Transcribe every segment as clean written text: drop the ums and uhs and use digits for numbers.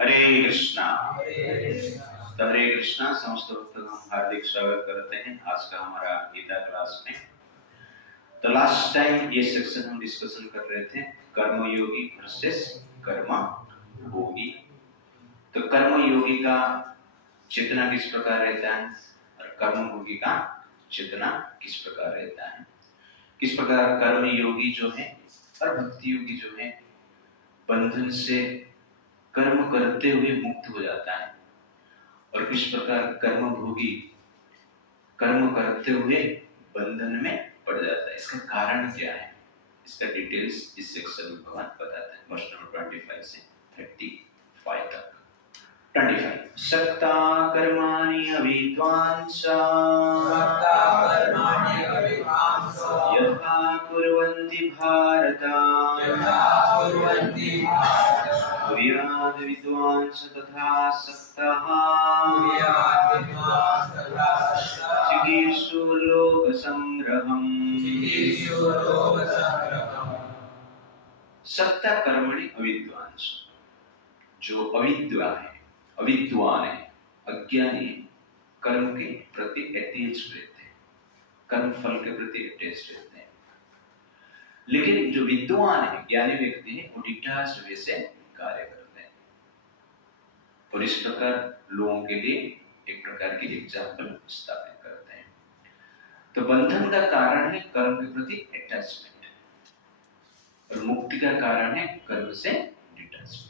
हरे कृष्णा। तो हरे कृष्णा समस्त भक्तों का हार्दिक स्वागत करते हैं आज का हमारा गीता क्लास में। तो लास्ट टाइम ये सेक्शन हम डिस्कशन कर रहे थे कर्मयोगी वर्सेस कर्म भोगी। तो कर्मयोगी का चेतना किस प्रकार रहता है और कर्म भोगी का चेतना किस प्रकार रहता है, किस प्रकार कर्मयोगी जो है और भक्ति योगी जो है बंधन से कर्म करते हुए मुक्त हो जाता है और किस प्रकार कर्म भोगी कर्म करते हुए बंधन में पड़ जाता है। इसका कारण क्या है, इसका डिटेल्स इस सेक्शन में भगवान बताते हैं वर्ष नंबर 25 से 35 तक। 25 सक्ता कर्माणि अविद्वांस यथा कुर्वन्ति भारत कुर्याद् विद्वांस तथा सक्तः चिकीर्षु लोक संग्रहम्। सक्ता कर्मणि अविद्वांस, जो अविद्वान है, अज्ञानी है, कर्म के प्रति अटैच रहते हैं, कर्म फल के प्रति अटैच रहते हैं। लेकिन जो विद्वान है, ज्ञानी व्यक्ति है, वो डिटैच्ड वे से कार्य करते हैं। और इस प्रकार लोगों के लिए एक प्रकार की एग्जाम्पल स्थापित करते हैं। तो बंधन का कारण है कर्म के प्रति अटैचमेंट और मुक्ति का कारण है कर्म से डिटैचमेंट।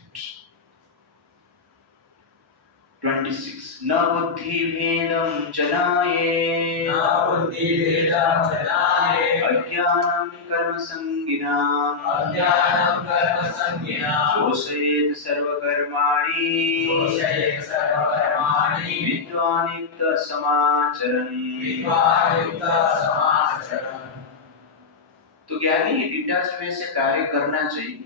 26 न बुद्धि भेदम जनाये अज्ञानं कर्म संगिनाम् जोषयेत् सर्वकर्माणि विद्वान् युक्त समाचरन्। तो ज्ञानी डिटैच्ड वे से कार्य करना चाहिए,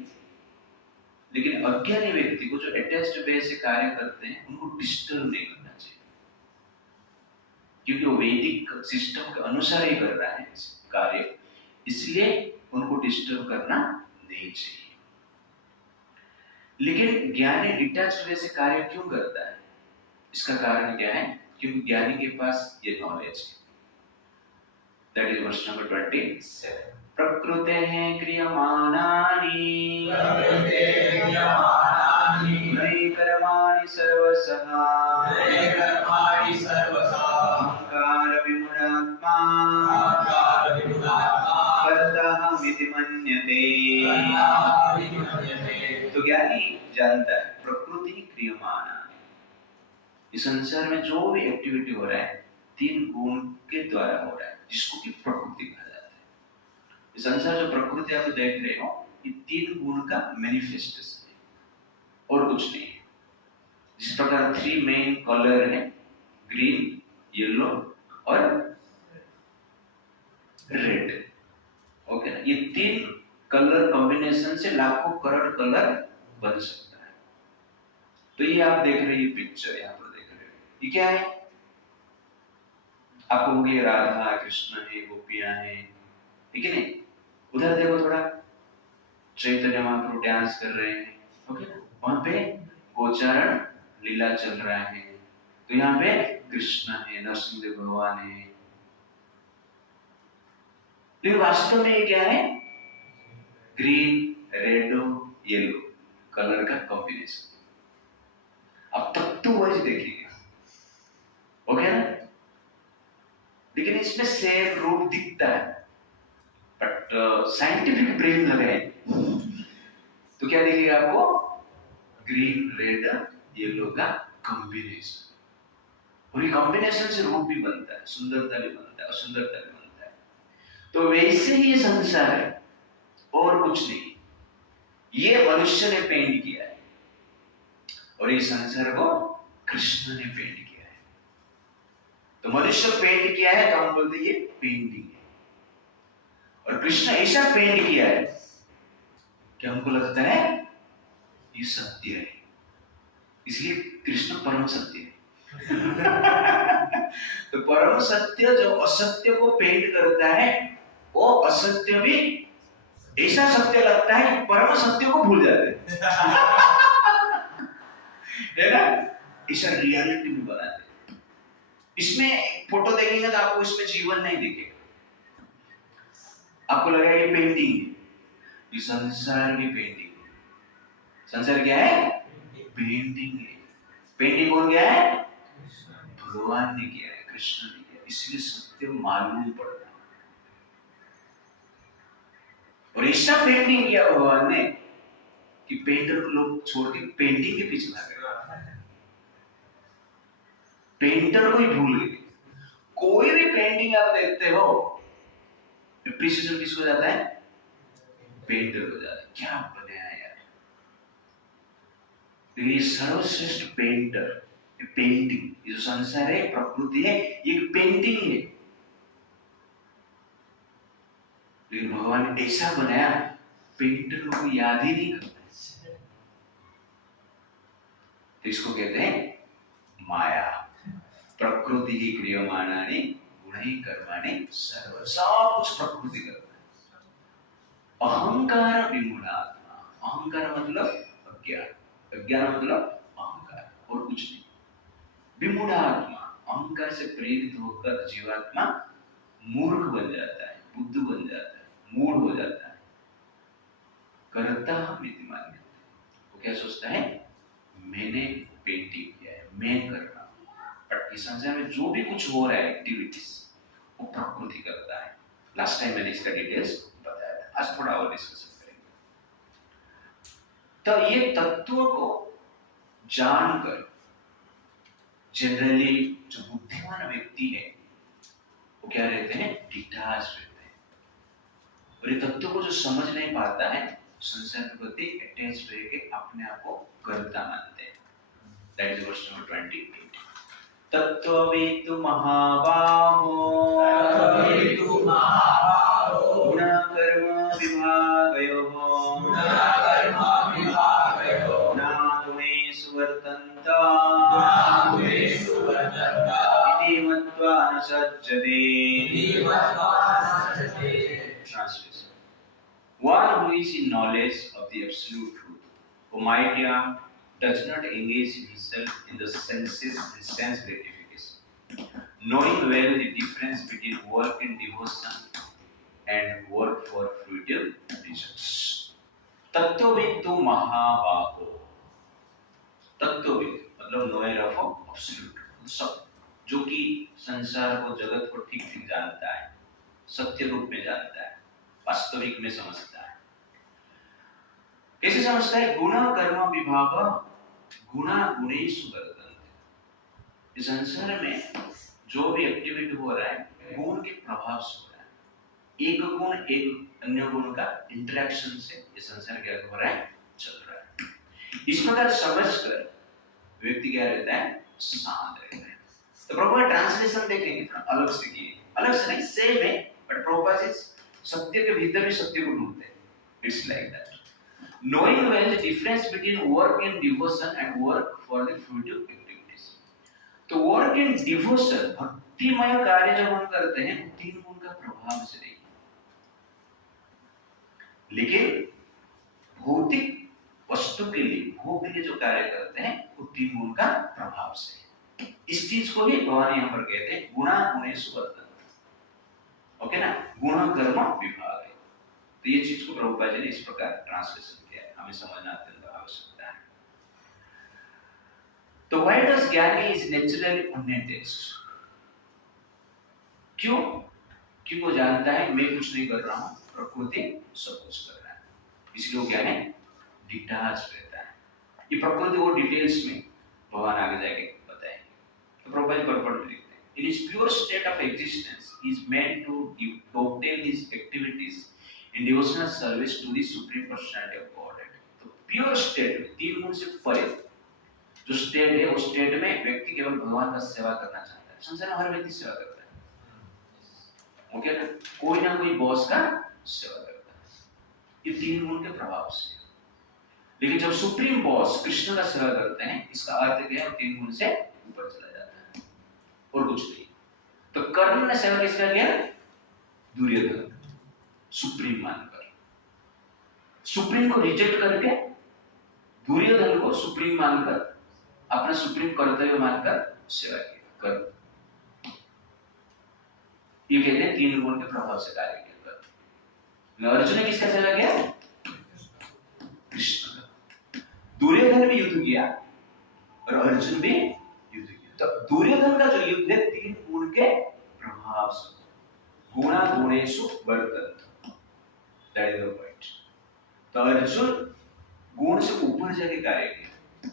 लेकिन अज्ञानी व्यक्ति को जो अटैच्ड वे से कार्य करते हैं उनको डिस्टर्ब नहीं करना चाहिए, क्योंकि वो वैदिक सिस्टम के अनुसार ही कर रहा है कार्य, इसलिए उनको डिस्टर्ब करना नहीं चाहिए। लेकिन ज्ञानी डिटैच्ड वे से कार्य क्यों करता है, इसका कारण क्या है, क्योंकि ज्ञानी के पास ये नॉलेज है। दैट इज वर्स नंबर 27 प्रकृतेः क्रियमाणानि नयि कर्माणि सर्वशः अहंकार विमूढात्मा कर्ताहमिति मन्यते। तो ज्ञानी जानता है प्रकृति क्रियमाणानि, इस संसार में जो भी एक्टिविटी हो रहा है 3 गुण के द्वारा हो रहा है, जिसको कि प्रकृति कहा जाता है। इस संसार जो प्रकृति आप देख रहे हो, ये 3 गुण का मैनिफेस्टेशन है और कुछ नहीं है। जिस प्रकार 3 मेन कलर है, ग्रीन, येलो और रेड, ओके ना, ये 3 कलर कॉम्बिनेशन से लाखों करोड़ कलर बन सकता है। तो ये आप देख रहे हैं, ये पिक्चर यहाँ पर देख रहे हो, ये क्या है, आपको होगी राधा कृष्ण है, गोपियां हैं, ठीक है नहीं। उधर देखो थोड़ा, चैतन्य महाप्रभु डांस कर रहे हैं, ओके ना, वहां पे गोचारण लीला चल रहा है। तो यहाँ पे कृष्ण है, नरसिंहदेव भगवान है, लेकिन वास्तव में ये क्या है, ग्रीन, रेड, येलो कलर का कॉम्बिनेशन। अब तत्व वाइज देखिएगा, ओके ना, लेकिन इसमें सेम रूप दिखता है, बट साइंटिफिक ब्रेन लगाए तो क्या दिखेगा आपको, ग्रीन, रेड, येलो का कॉम्बिनेशन। और ये कॉम्बिनेशन से रूप भी बनता है, सुंदरता भी बनता है, असुंदरता भी बनता है। तो वैसे ही ये संसार है और कुछ नहीं, ये मनुष्य ने पेंट किया है और ये संसार को कृष्ण ने पेंट किया है। तो मनुष्य पेंट किया है तो हम बोलते हैं ये पेंटिंग है, और कृष्ण ऐसा पेंट किया है कि हमको लगता है ये सत्य है, इसलिए कृष्ण परम सत्य है। तो परम सत्य जो असत्य को पेंट करता है, वो असत्य भी ऐसा सत्य लगता है, परम सत्य को भूल जाते हैं। है ना, इसे रियलिटी में बनाते। इसमें फोटो देखेंगे तो आपको इसमें जीवन नहीं दिखेगा, आपको लगेगा ये पेंटिंग है, ये संसार की पेंटिंग है। संसार क्या है? पेंटिंग है। पेंटिंग कौन किया है? भगवान ने किया है, कृष्ण ने किया, इसलिए सत्य मालूम पड़ता है। और ऐसा पेंटिंग किया भगवान ने कि पेंटर को लोग छोड़ के पेंटिंग के पीछे भाग गए, पेंटर को ही भूल गए। कोई भी पेंटिंग आप देखते हो, एप्रिसिएशन किसको जाता है? पेंटर को जाता है। क्या बनाया यार, लेकिन ये सर्वश्रेष्ठ पेंटर, पेंटिंग, ये जो संसार है, प्रकृति है, ये पेंटिंग है, लेकिन भगवान ने ऐसा बनाया पेंटर को याद ही नहीं करता। तो इसको कहते हैं माया। प्रकृति की क्रियमाणानि गुणैः कर्माणि सर्व, सब कुछ प्रकृति करता है। अहंकार विमूढ़ात्मा, अहंकार मतलब अज्ञान, अज्ञान मतलब अहंकार, और कुछ नहीं। विमूढ़ात्मा, अहंकार से प्रेरित होकर जीवात्मा मूर्ख बन जाता है, बुद्ध बन जाता है, मूढ़ हो जाता है। कर्ता मिति मान्यते, वो क्या सोचता है? मैंने पेंटिंग किया है, मैं कर रहा हूं। बट इस संसार में जो भी कुछ हो रहा है एक्टिविटीज, वो प्रकृति करता है। लास्ट टाइम मैंने इसका डिटेल्स बताया था, आज थोड़ा और डिस्कशन करेंगे। तो ये तत्व को जानकर जनरली जो बुद्धिमान व्यक्ति है वो क्या रहते हैं? डिटाच रहते हैं। और ये तत्व को जो समझ नहीं पाता है, संसार के प्रति अटैच रह के अपने आप को कर्ता मानते हैं। That is verse number 28। तत्त्ववेतु महाबाहो गुण कर्म विभागयोः नागुणेषु वर्तन्ते इति मत्वा न सज्जते। Translation: One who is in knowledge of the absolute truth, Omaidya, does not engage himself in the senses and sense gratification, knowing well the difference between work and devotion and work for fruitive pleasures. तत्वविदु महाबाहो, तत्वविद मतलब Noire of absolute, सब जो कि संसार को, जगत को ठीक ठीक जानता है, सत्य रूप में जानता है, वास्तविक में समझता है। कैसे समझता है? गुण कर्म विभाग गुणा गुणेषु वर्तन्ते। इस संसार में जो भी एक्टिविटी हो रहा है गुण के प्रभाव से हो रहा है। एक गुण एक अन्य गुण का इंटरेक्शन से ये संसार क्या हो रहा है? चल रहा है। इस प्रकार समझकर व्यक्ति क्या रहता है? शांत रहता है। तो प्रॉपर ट्रांसलेशन देखेंगे थोड़ा अलग से किए, अलग से नहीं, सेम है, बट प्रॉपर सत्य के भीतर भी सत्य को ढूंढते हैं। It's like that, knowing well the difference between work in devotion and work for the fruitive activities. तो work in devotion, भक्तिमय कार्य जब हम करते हैं तो तीन गुण का प्रभाव से नहीं, लेकिन भौतिक वस्तु के लिए, भोग के लिए जो कार्य करते हैं वो तीन गुण का प्रभाव से। इस चीज को ही भगवान यहाँ पर कहते हैं गुणा गुणेषु वर्तन्ते। ओके ना, गुण कर्म विभाग है। तो ये चीज को प्रभुपाद जी ने इस प्रकार ट्रांसलेशन किया है, हमें समझना अत्यंत आवश्यकता है। तो व्हाई डज ज्ञानी इज नेचुरली अनटेस्ट? क्यों? क्योंकि वो जानता है मैं कुछ नहीं कर रहा हूं, प्रकृति सब कुछ कर रहा है, इसलिए वो क्या है? डिटाच रहता है। ये प्रकृति वो डिटेल्स में भगवान आगे जाके बताएंगे। तो प्रभुपाद जी परपट में लिखते हैं, in his pure state of existence he is meant to dovetail his activities in devotional service to the supreme personality of Godhead। तो प्योर स्टेट में, तीन गुण से परे जो स्टेट है, उस स्टेट में व्यक्ति केवल भगवान का सेवा करना चाहता है। संसार में हर व्यक्ति सेवा करता है, ओके ना, कोई ना कोई बॉस का सेवा करता है, ये तीन गुण के प्रभाव से। लेकिन जब सुप्रीम बॉस कृष्ण का सेवा करते हैं, इसका अर्थ क्या है? तीन गुण से ऊपर चला जाता है और कुछ नहीं। तो कर्ण ने सेवा किसका किया? दुर्योधन, सुप्रीम मानकर, सुप्रीम को रिजेक्ट करके दुर्योधन को सुप्रीम मानकर अपना सुप्रीम कर्तव्य मानकर सेवा किया कर। ये कहते हैं 3 गुण के प्रभाव से कार्य किया कर। अर्जुन ने किसका सेवा किया? कृष्ण का। दुर्योधन भी युद्ध किया और अर्जुन भी युद्ध किया। तो दुर्योधन का जो युद्ध है 3 गुण के प्रभाव से, गुणा गुणेषु वर्तन्ते, दैट इज द पॉइंट। तो अर्जुन गुण से ऊपर जाके कार्य किया,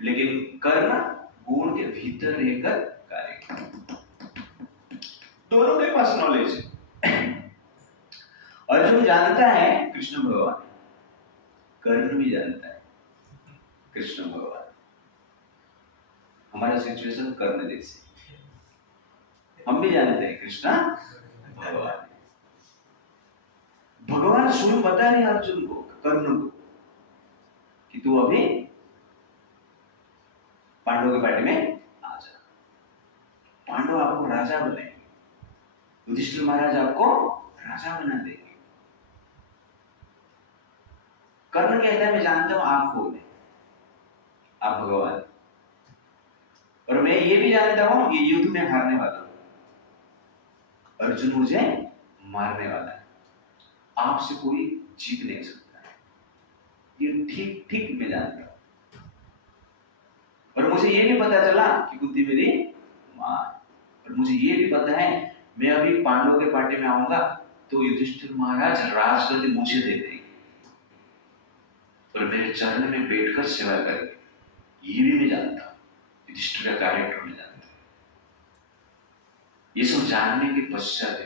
लेकिन कर्ण गुण के भीतर रहकर कार्य किया। दोनों के पास नॉलेज है। अर्जुन जानता है कृष्ण भगवान, कर्ण भी जानता है कृष्ण भगवान। हमारा सिचुएशन कर्ण जैसे, हम भी जानते हैं कृष्ण भगवान। भगवान स्वयं बता रहे अर्जुन को, कर्ण को, कि तू अभी पांडवों के पार्टी में आ जा। पांडव आपको राजा बनाएंगे, युधिष्ठिर महाराज आपको राजा बना देंगे। कर्ण कहता है मैं जानता हूं आप कौन है, आप भगवान, और मैं ये भी जानता हूं ये युद्ध में हारने वाला हूं, अर्जुन मुझे मारने वाला है, आपसे कोई जीत नहीं सकता है। ये ठीक ठीक मैं जानता हूं। और मुझे ये भी पता चला कि कुंती मेरी मां, और मुझे ये भी पता है मैं अभी पांडवों के पार्टी में आऊंगा तो युधिष्ठिर महाराज राजगद्दी मुझे दे देंगे और मेरे चरण में बैठकर सेवा करेंगे। ये भी मैं जानता हूं, युधिष्ठिर का कैरेक्टर में जानता हूं। ये सब जानने के पश्चात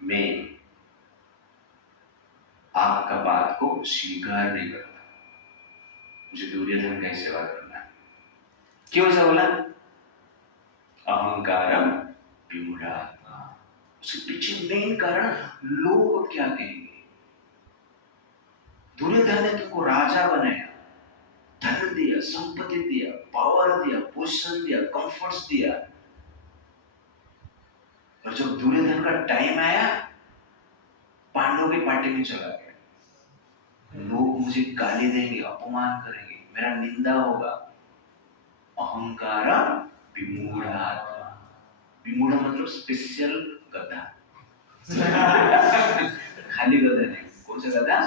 मैं आपका बात को स्वीकार नहीं करता, मुझे दुर्योधन का सेवा करना है। क्यों ऐसा बोला? अहंकारम विमूढ़ात्मा। उसके पीछे मेन कारण लोग क्या कहेंगे। दुर्योधन ने तुमको राजा बनाया, धन दिया, संपत्ति दिया, पावर दिया, पोजीशन दिया, कंफर्ट्स दिया, और जब दुर्योधन का टाइम आया पांडवों की पार्टी में चला गया। लोग मुझे गाली देंगे, अपमान करेंगे, मेरा निंदा होगा। अहंकार विमूढ़ात्मा। विमूढ़ मतलब स्पेशल गधा। खाली गधा नहीं, कौन सा गधा?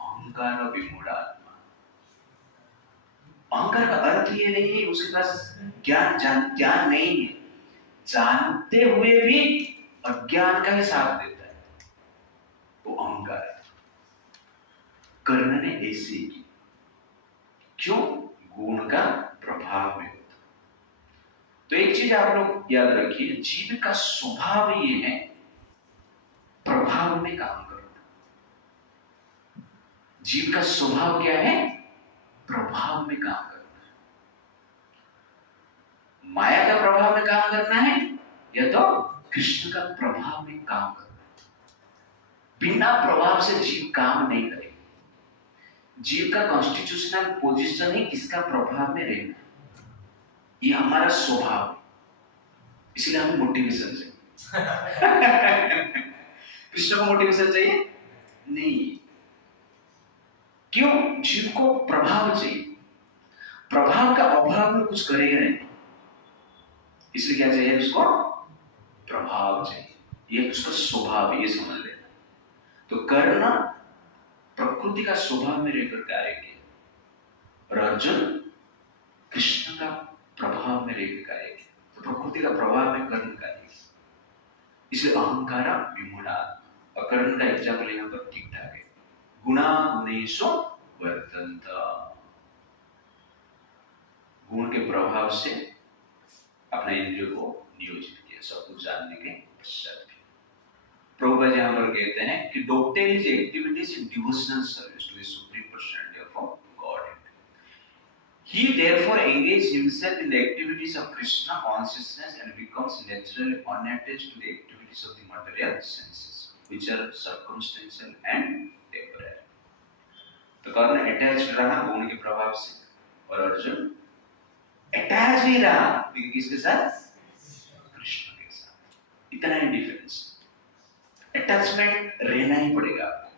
अहंकार विमूढ़ात्मा। अहंकार का अर्थ ये नहीं है उसके पास ज्ञान नहीं है, जानते हुए भी अज्ञान का ही साथ देता है, वो अहंकार है। कर्ण ने ऐसे की, क्यों? गुण का प्रभाव में होता। तो एक चीज आप लोग याद रखिए, जीव का स्वभाव ये है प्रभाव में काम करना। जीव का स्वभाव क्या है? प्रभाव में काम करना। माया का प्रभाव में काम करना है या तो कृष्ण का प्रभाव में काम करना है। बिना प्रभाव से जीव काम नहीं करेगा। जीव का कॉन्स्टिट्यूशनल पोजीशन है किसका प्रभाव में रहना, ये हमारा स्वभाव है। इसलिए हमें मोटिवेशन चाहिए। कृष्ण को मोटिवेशन चाहिए नहीं। क्यों? जीव को प्रभाव चाहिए, प्रभाव का अभाव में कुछ करेगा नहीं, इसलिए क्या चाहिए उसको? प्रभाव चाहिए। ये उसका स्वभाव है, ये समझ लेना। तो कर्ण प्रकृति का स्वभाव में रहकर कार्य किया और अर्जुन कृष्ण का प्रभाव में रहकर कार्य किया। तो प्रकृति का प्रभाव में कर्ण कार्य किया, इसलिए अहंकार विमूढ़ात्मा। कर्ण का एग्जाम्पल यहाँ पर ठीक ठाक है। गुणा गुणेषु वर्तन्ते। गुण के प्रभाव से अपने इंद्रियों को नियोजित किया, सब कुछ जानने के पश्चात। प्रभुपाद यहाँ पर कहते हैं कि doctor is activities in devotional service to the supreme personality of God. He therefore engages himself in the activities of Krishna consciousness and becomes naturally unattached to the activities of the material senses, which are circumstantial and temporary. तो कर्ण attached रहा गुण के प्रभाव से, और Arjun attach नहीं रहा, लेकिन किसके साथ? कृष्ण के साथ। इतना ही डिफरेंस। अटैचमेंट रहना ही पड़ेगा आपको,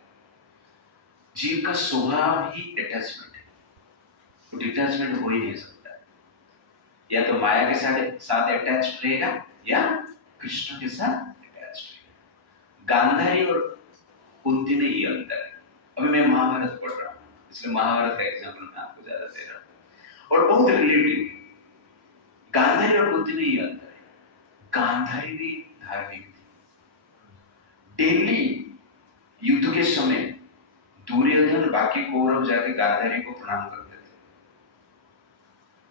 जीव का स्वभाव ही अटैचमेंट है। वो डिटैचमेंट हो ही नहीं सकता। या तो माया के साथ अटैच रहेगा या कृष्ण के साथ अटैच रहेगा। गांधारी और कुंती में ये अंतर है। अभी मैं महाभारत पढ़ रहा हूँ, इसलिए महाभारत का एग्जाम्पल मैं आपको ज्यादा दे रहा हूँ और बहुत रिलेटिव। गांधारी और कुंती में ये अंतर है, गांधारी भी धार्मिक थी। डेली युद्ध के समय दुर्योधन बाकी कौरव जाके गांधारी को प्रणाम करते थे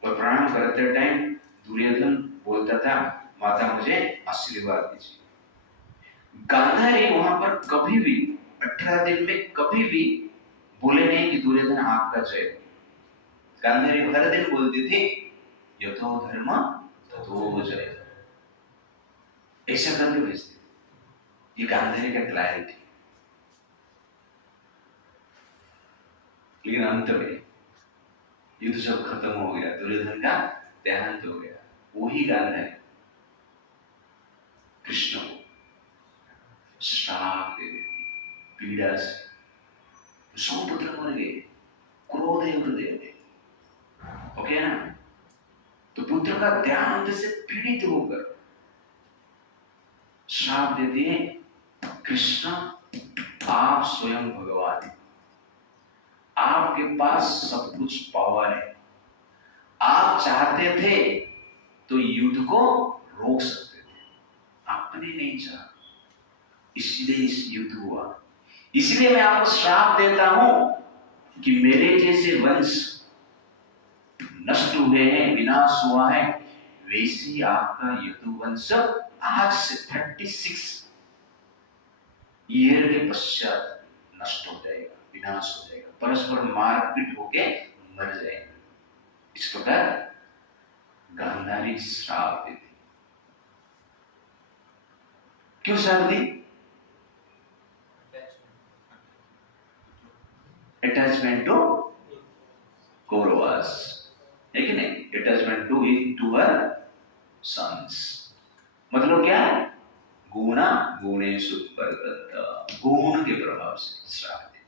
और प्रणाम करते टाइम दुर्योधन बोलता था, माता मुझे आशीर्वाद दीजिए। गांधारी वहां पर कभी भी 18 दिन में कभी भी बोले नहीं कि दुर्योधन आपका जय। गांधारी हर दिन बोलती थी, यथो धर्म तथो जय, ऐसा करके भेजती थी। ये गांधारी का क्लैरिटी। लेकिन अंत में युद्ध जब खत्म हो गया, दुर्योधन का देहांत हो गया, वही गांधारी कृष्ण को श्राप दे देती पीड़ा से। 100 पुत्र मर गए, क्रोध है हृदय में, ओके ना। तो पुत्र का देहांत से पीड़ित होकर श्राप दे दिए, कृष्ण आप स्वयं भगवान हैं, आपके पास सब कुछ पावर है, आप चाहते थे तो युद्ध को रोक सकते थे, आपने नहीं चाहा, इसलिए इस युद्ध हुआ। इसलिए मैं आपको श्राप देता हूं कि मेरे जैसे वंश नष्ट हुए हैं, विनाश हुआ है, वैसे ही आपका यदुवंश आज से 36 ईयर के पश्चात नष्ट हो जाएगा, विनाश हो जाएगा, परस्पर मारपीट होके मर जाएगा। इस प्रकार गांधारी श्राप देती। क्यों श्राप दी? अटैचमेंट टू कौरवास, है कि नहीं? Attachment to her sons. मतलब क्या है? गुणा गुणेषु वर्तन्ते, गुण के प्रभाव से श्राप दी।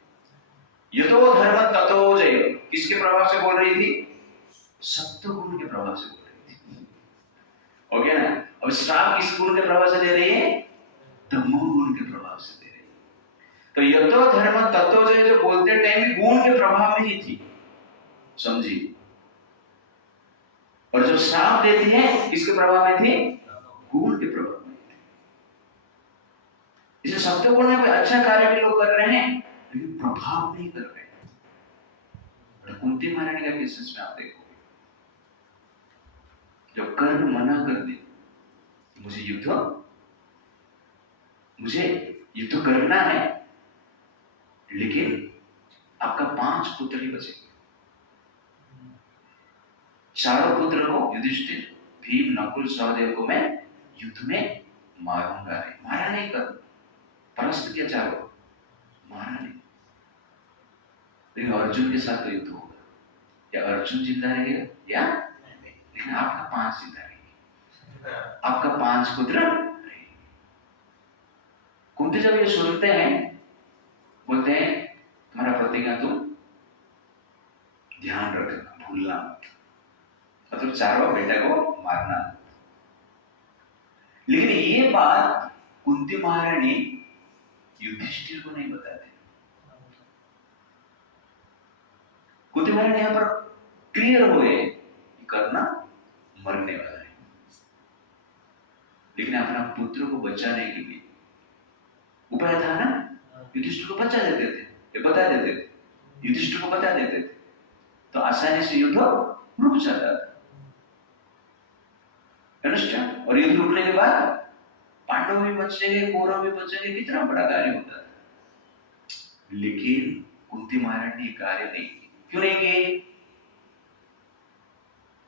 यतो धर्म ततो जय, किसके प्रभाव से बोल रही थी? सत्व गुण के प्रभाव से बोल रही थी, ओके ना। अब श्राप किस गुण के प्रभाव से दे रही है? तमो गुण के प्रभाव से दे रही है। तो यतो धर्म ततो जय जो बोलते टाइम गुण के प्रभाव में ही थी, समझी। और जब श्राप देती है किसके प्रभाव में थी? गुण के प्रभाव में। इसे सत्व गुण में अच्छा कार्य भी लोग कर रहे हैं लेकिन प्रभाव नहीं कर रहे हैं। कुंती महारानी का केसेस में आप देखोगे, जब कर्ण मना कर दे मुझे युद्ध करना है, लेकिन आपका 5 पुत्र ही बचेंगे। चारों पुत्र को, युधिष्ठिर, भीम, नकुल, सहदेव को मैं युद्ध में मारूंगा नहीं। मारा नहीं, कर परास्त किया, चारों मारा नहीं, लेकिन अर्जुन के साथ तो युद्ध होगा। या अर्जुन जिंदा रहेगा या नहीं, लेकिन आपका 5 जिंदा रहेंगे, आपका 5 पुत्र रहेंगे। कुंती जब ये सुनते हैं बोलते हैं तुम्हारा प्रतिज्ञा तुम ध्यान रखना, भूलना मत, मतलब चारों बेटा को मारना। लेकिन ये बात कुंती महारानी युधिष्ठिर को नहीं बताते। कुंती महारानी यहां पर क्लियर हुए कि करना मरने वाला है, लेकिन अपना पुत्र को बचाने के लिए उपाय था ना, युधिष्ठिर को बचा देते थे, ये बता देते थे, युधिष्ठिर को बता देते थे, तो आसानी से युद्ध रुक जाता था। अंडरस्टैंड? और युद्ध रुकने के बाद पांडव भी बचेंगे, कौरव भी बचेंगे, कितना बड़ा कार्य होता है। लेकिन कुंती महारानी कार्य नहीं किया। क्यों नहीं किए?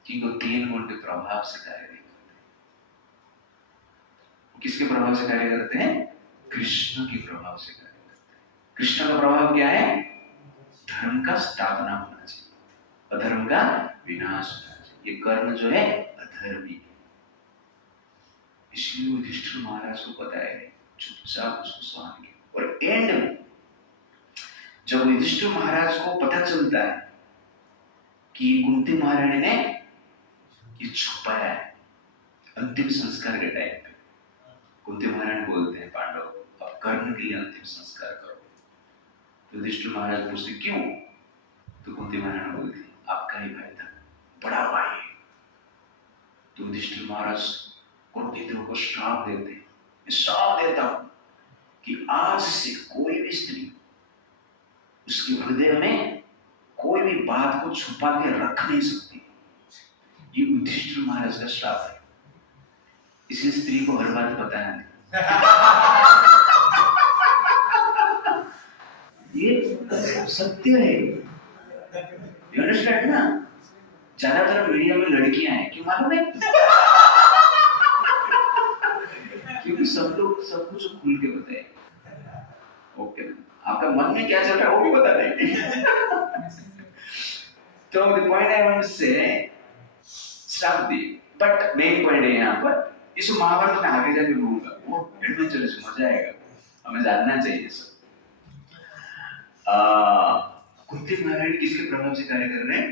कि वो 3 गुण के प्रभाव से कार्य नहीं करते। किसके प्रभाव से कार्य करते हैं? कृष्ण के प्रभाव से कार्य करते हैं। कृष्ण का प्रभाव क्या है? धर्म का स्थापना होना चाहिए, अधर्म का विनाश होना चाहिए। ये कर्ण जो है अधर्मी है, इसलिए युधिष्ठिर महाराज को पता है, चुपचाप उसको सहन किया। और एंड में जब युधिष्ठिर महाराज को पता चलता है कि कुंती महारानी ने ये छुपाया है अंतिम संस्कार के टाइम पे। कुंती महारानी बोलते हैं पांडव अब कर्ण के लिए अंतिम संस्कार करो। तो युधिष्ठिर महाराज पूछते क्यों? तो कुंती महारानी बोलती आपका ही भाई था, बड़ा भाई। तो युधिष्ठिर महाराज कुंतीदेव को श्राप देते, श्राप देता हूं कि आज से कोई भी स्त्री उसके हृदय में कोई भी बात को छुपा के रख नहीं सकती। ये युधिष्ठिर महाराज का श्राप है। इसी स्त्री को हर बात पता है ये सत्य है। यू अंडरस्टैंड ना? ज्यादातर मीडिया में लड़कियां हैं, क्यों मालूम है? क्योंकि सब लोग सब कुछ खुल के बताए। ओके, आपका मन में क्या चल रहा है वो भी बता देंगे। तो the point I want to say, श्राप दिए, बट मेन पॉइंट है यहाँ पर, इस महाभारत में आगे जाके बोलूंगा, वो एडवेंचरस मजा आएगा, हमें जानना चाहिए सब। कुंती महारानी किसके प्रभाव से कार्य कर रहे हैं?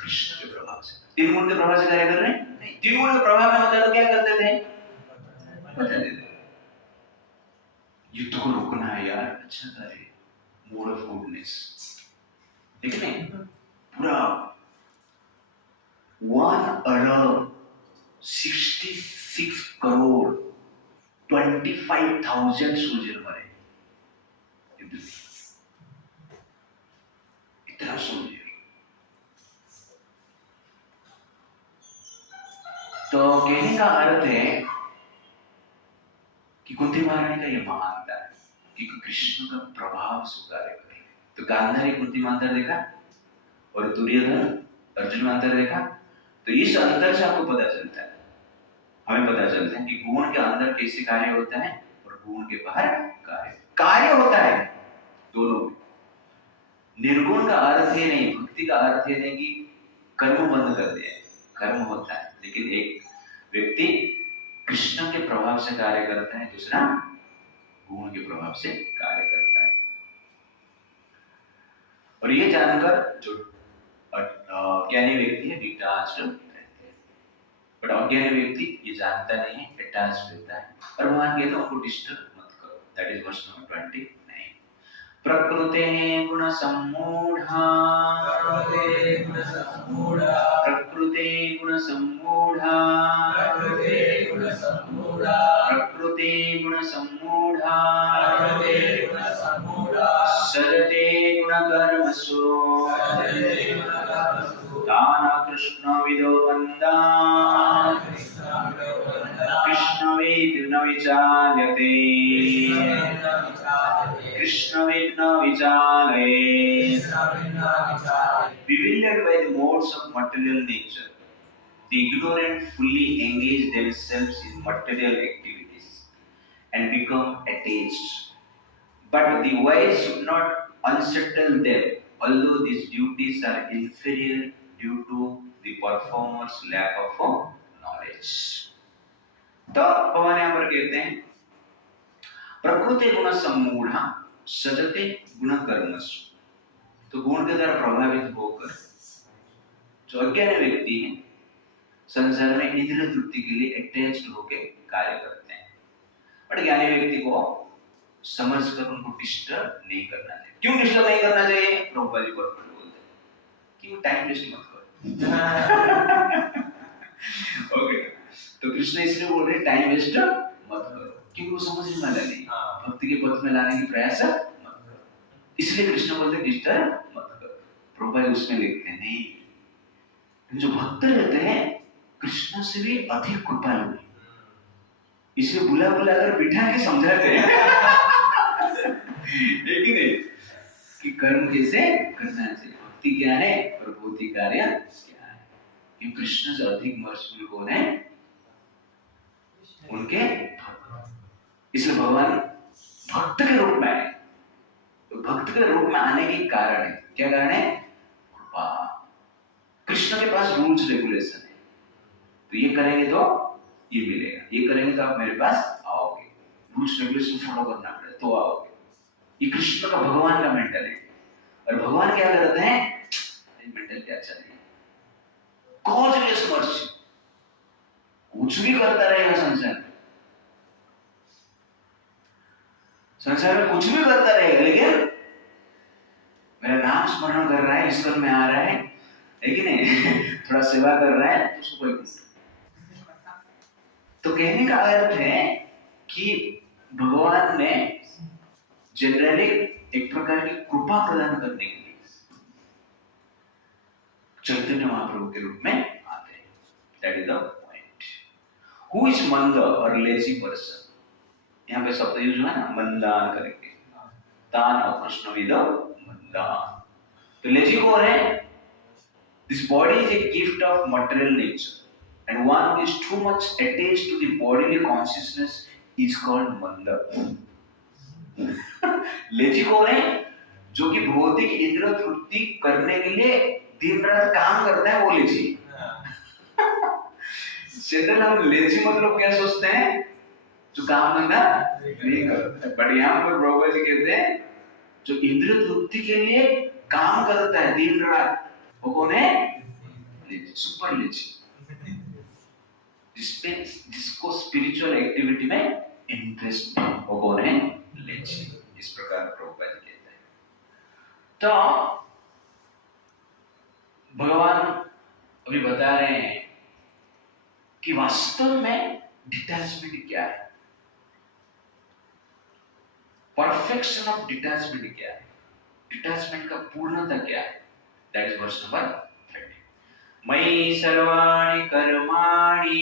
कृष्ण के प्रभाव से। तीन गुण के प्रभाव से कार्य कर रहे हैं? नहीं, तीन गुण के प्रभाव में होता तो क्या करते थे? बता देते। युद्ध को रोकना है यार, अच्छा कार्य, मोड ऑफ गुडनेस। देखने पूरा 1,66 करोड़ 25,000 सोल्जर मरे युद्ध में। इतना सोल्जर। तो कहने का अर्थ है कि कुंती महारानी का यह महानता है कि कृष्ण का प्रभाव स्वीकार कर रहे। तो गांधारी कुंती में अंतर देखा और दुर्योधन अर्जुन में अंतर देखा। तो इस अंतर से आपको पता चलता है, हमें पता चलता है कि गुण के अंदर कैसे कार्य होता है और गुण के बाहर कार्य होता है दोनों में। निर्गुण का अर्थ है नहीं, भक्ति का अर्थ है नहीं कि कर्म बंद कर दिया, कर्म होता है, लेकिन एक व्यक्ति कृष्ण के प्रभाव से कार्य करता है, दूसरा गुण के प्रभाव से कार्य करता है। और ये जानकर जो ज्ञानी व्यक्ति है डिटैच्ड रहते हैं, बट अज्ञानी व्यक्ति ये जानता नहीं है, डिटैच्ड रहता है। और भगवान कहते हैं उनको डिस्टर्ब मत करो। That is verse number 29। प्रकृते गुण सम्मूढ़ा, प्रकृते गुण सम्मूढ़ा, प्रकृते गुण सम्मूढ़ा, प्रकृते गुण सम्मूढ़ा, प्रकृते गुण सम्मूढ़ा, प्रकृते गुण सम्मूढ़ा, सजते गुण कर्मसु, सजते गुण कर्मसु, तान कृष्ण विदो वंदा, कृष्ण वेद न विचार्यते, कृष्ण वेद न विचारयेत्। Bewildered by the modes of material nature, the ignorant fully engage themselves in material activities and become attached. But the wise should not unsettle them, although these duties are inferior due to the performer's lack of knowledge. तो भगवान यहाँ पर कहते हैं प्रकृति गुण सम्मूढ़ा सजते गुण कर्मसु। तो गुण के द्वारा प्रभावित होकर जो अज्ञानी व्यक्ति है संसार में इंद्रिय तृप्ति के लिए अटैच्ड होकर कार्य करते हैं, बट ज्ञानी व्यक्ति को समझकर उनको डिस्टर्ब नहीं करना चाहिए। क्यों डिस्टर्ब नहीं करना चाहिए? प्रभुपाद जी बोलते हैं कि टाइम वेस्ट मत करो। ओके, तो कृष्ण इसलिए बोल रहे टाइम वेस्ट मत करो, क्योंकि वो समझने वाला नहीं, भक्ति के पथ में लाने की प्रयास मत करो। इसलिए कृष्ण बोलते डिस्टर्ब मत करो। प्रभुपाद उसमें लिखते हैं नहीं, जो भक्त रहते हैं कृष्ण से भी अधिक कृपालु है, इसलिए बुला बुला कर बिठा के समझाते हैं लेकिन नहीं कि कर्म कैसे करना चाहिए, भक्ति क्या है और भौतिक कार्य क्या है। क्योंकि कृष्ण से अधिक मर्सीफुल कौन है? उनके भक्त। इसलिए भगवान भक्त के रूप में आए। तो भक्त के रूप में आने के कारण है, क्या कारण है? कृपा। कृष्ण के पास रूल्स रेगुलेशन है, तो ये करेंगे तो ये मिलेगा, ये करेंगे तो आप मेरे पास आओगे, रूल्स रेगुलेशन फॉलो करना पड़ेगा तो आओगे। ये कृष्ण का भगवान का मेंटल है। और भगवान क्या करते हैं? कॉजलेस मर्सी, कुछ भी करता रहेगा संसार में कुछ भी करता रहेगा, लेकिन मेरा नाम स्मरण कर रहा है, ईश्वर में आ रहा है कि नहीं, थोड़ा सेवा कर रहा है, तो उसको कोई नहीं। तो कहने का अर्थ है कि भगवान ने जनरली एक प्रकार की कृपा प्रदान करने के लिए चैतन्य महाप्रभु के रूप में आते हैं। That is the point. Who is मंद और लेजी पर्सन, यहाँ पे शब्द यूज हुआ ना, मंदान करके, तान अकृष्ण विद मंदान। तो लेजी कौन है? This body is a gift of material nature and one is too much attached to the bodily consciousness is called manda. Lazy कौन है? जो कि भौतिक इंद्रिय तृप्ति करने के लिए दिन रात काम करता है, वो लेजी। जनरल हम लेजी मतलब क्या सोचते हैं? जो काम धंधा नहीं करता। बट यहाँ पर प्रभु जी कहते हैं जो इंद्रिय तृप्ति के लिए काम करता है दिन रात, वो कौन है? लेजी, सुपर लेजी, जिसको स्पिरिचुअल एक्टिविटी में इंटरेस्ट है, वो कौन है? लेजी। इस प्रकार प्रभुपाद कहते हैं। तो भगवान अभी बता रहे हैं कि वास्तव में डिटैचमेंट क्या है, परफेक्शन ऑफ डिटैचमेंट क्या है, डिटैचमेंट का पूर्णता क्या है। That is verse number 30। मयि सर्वाणि कर्माणि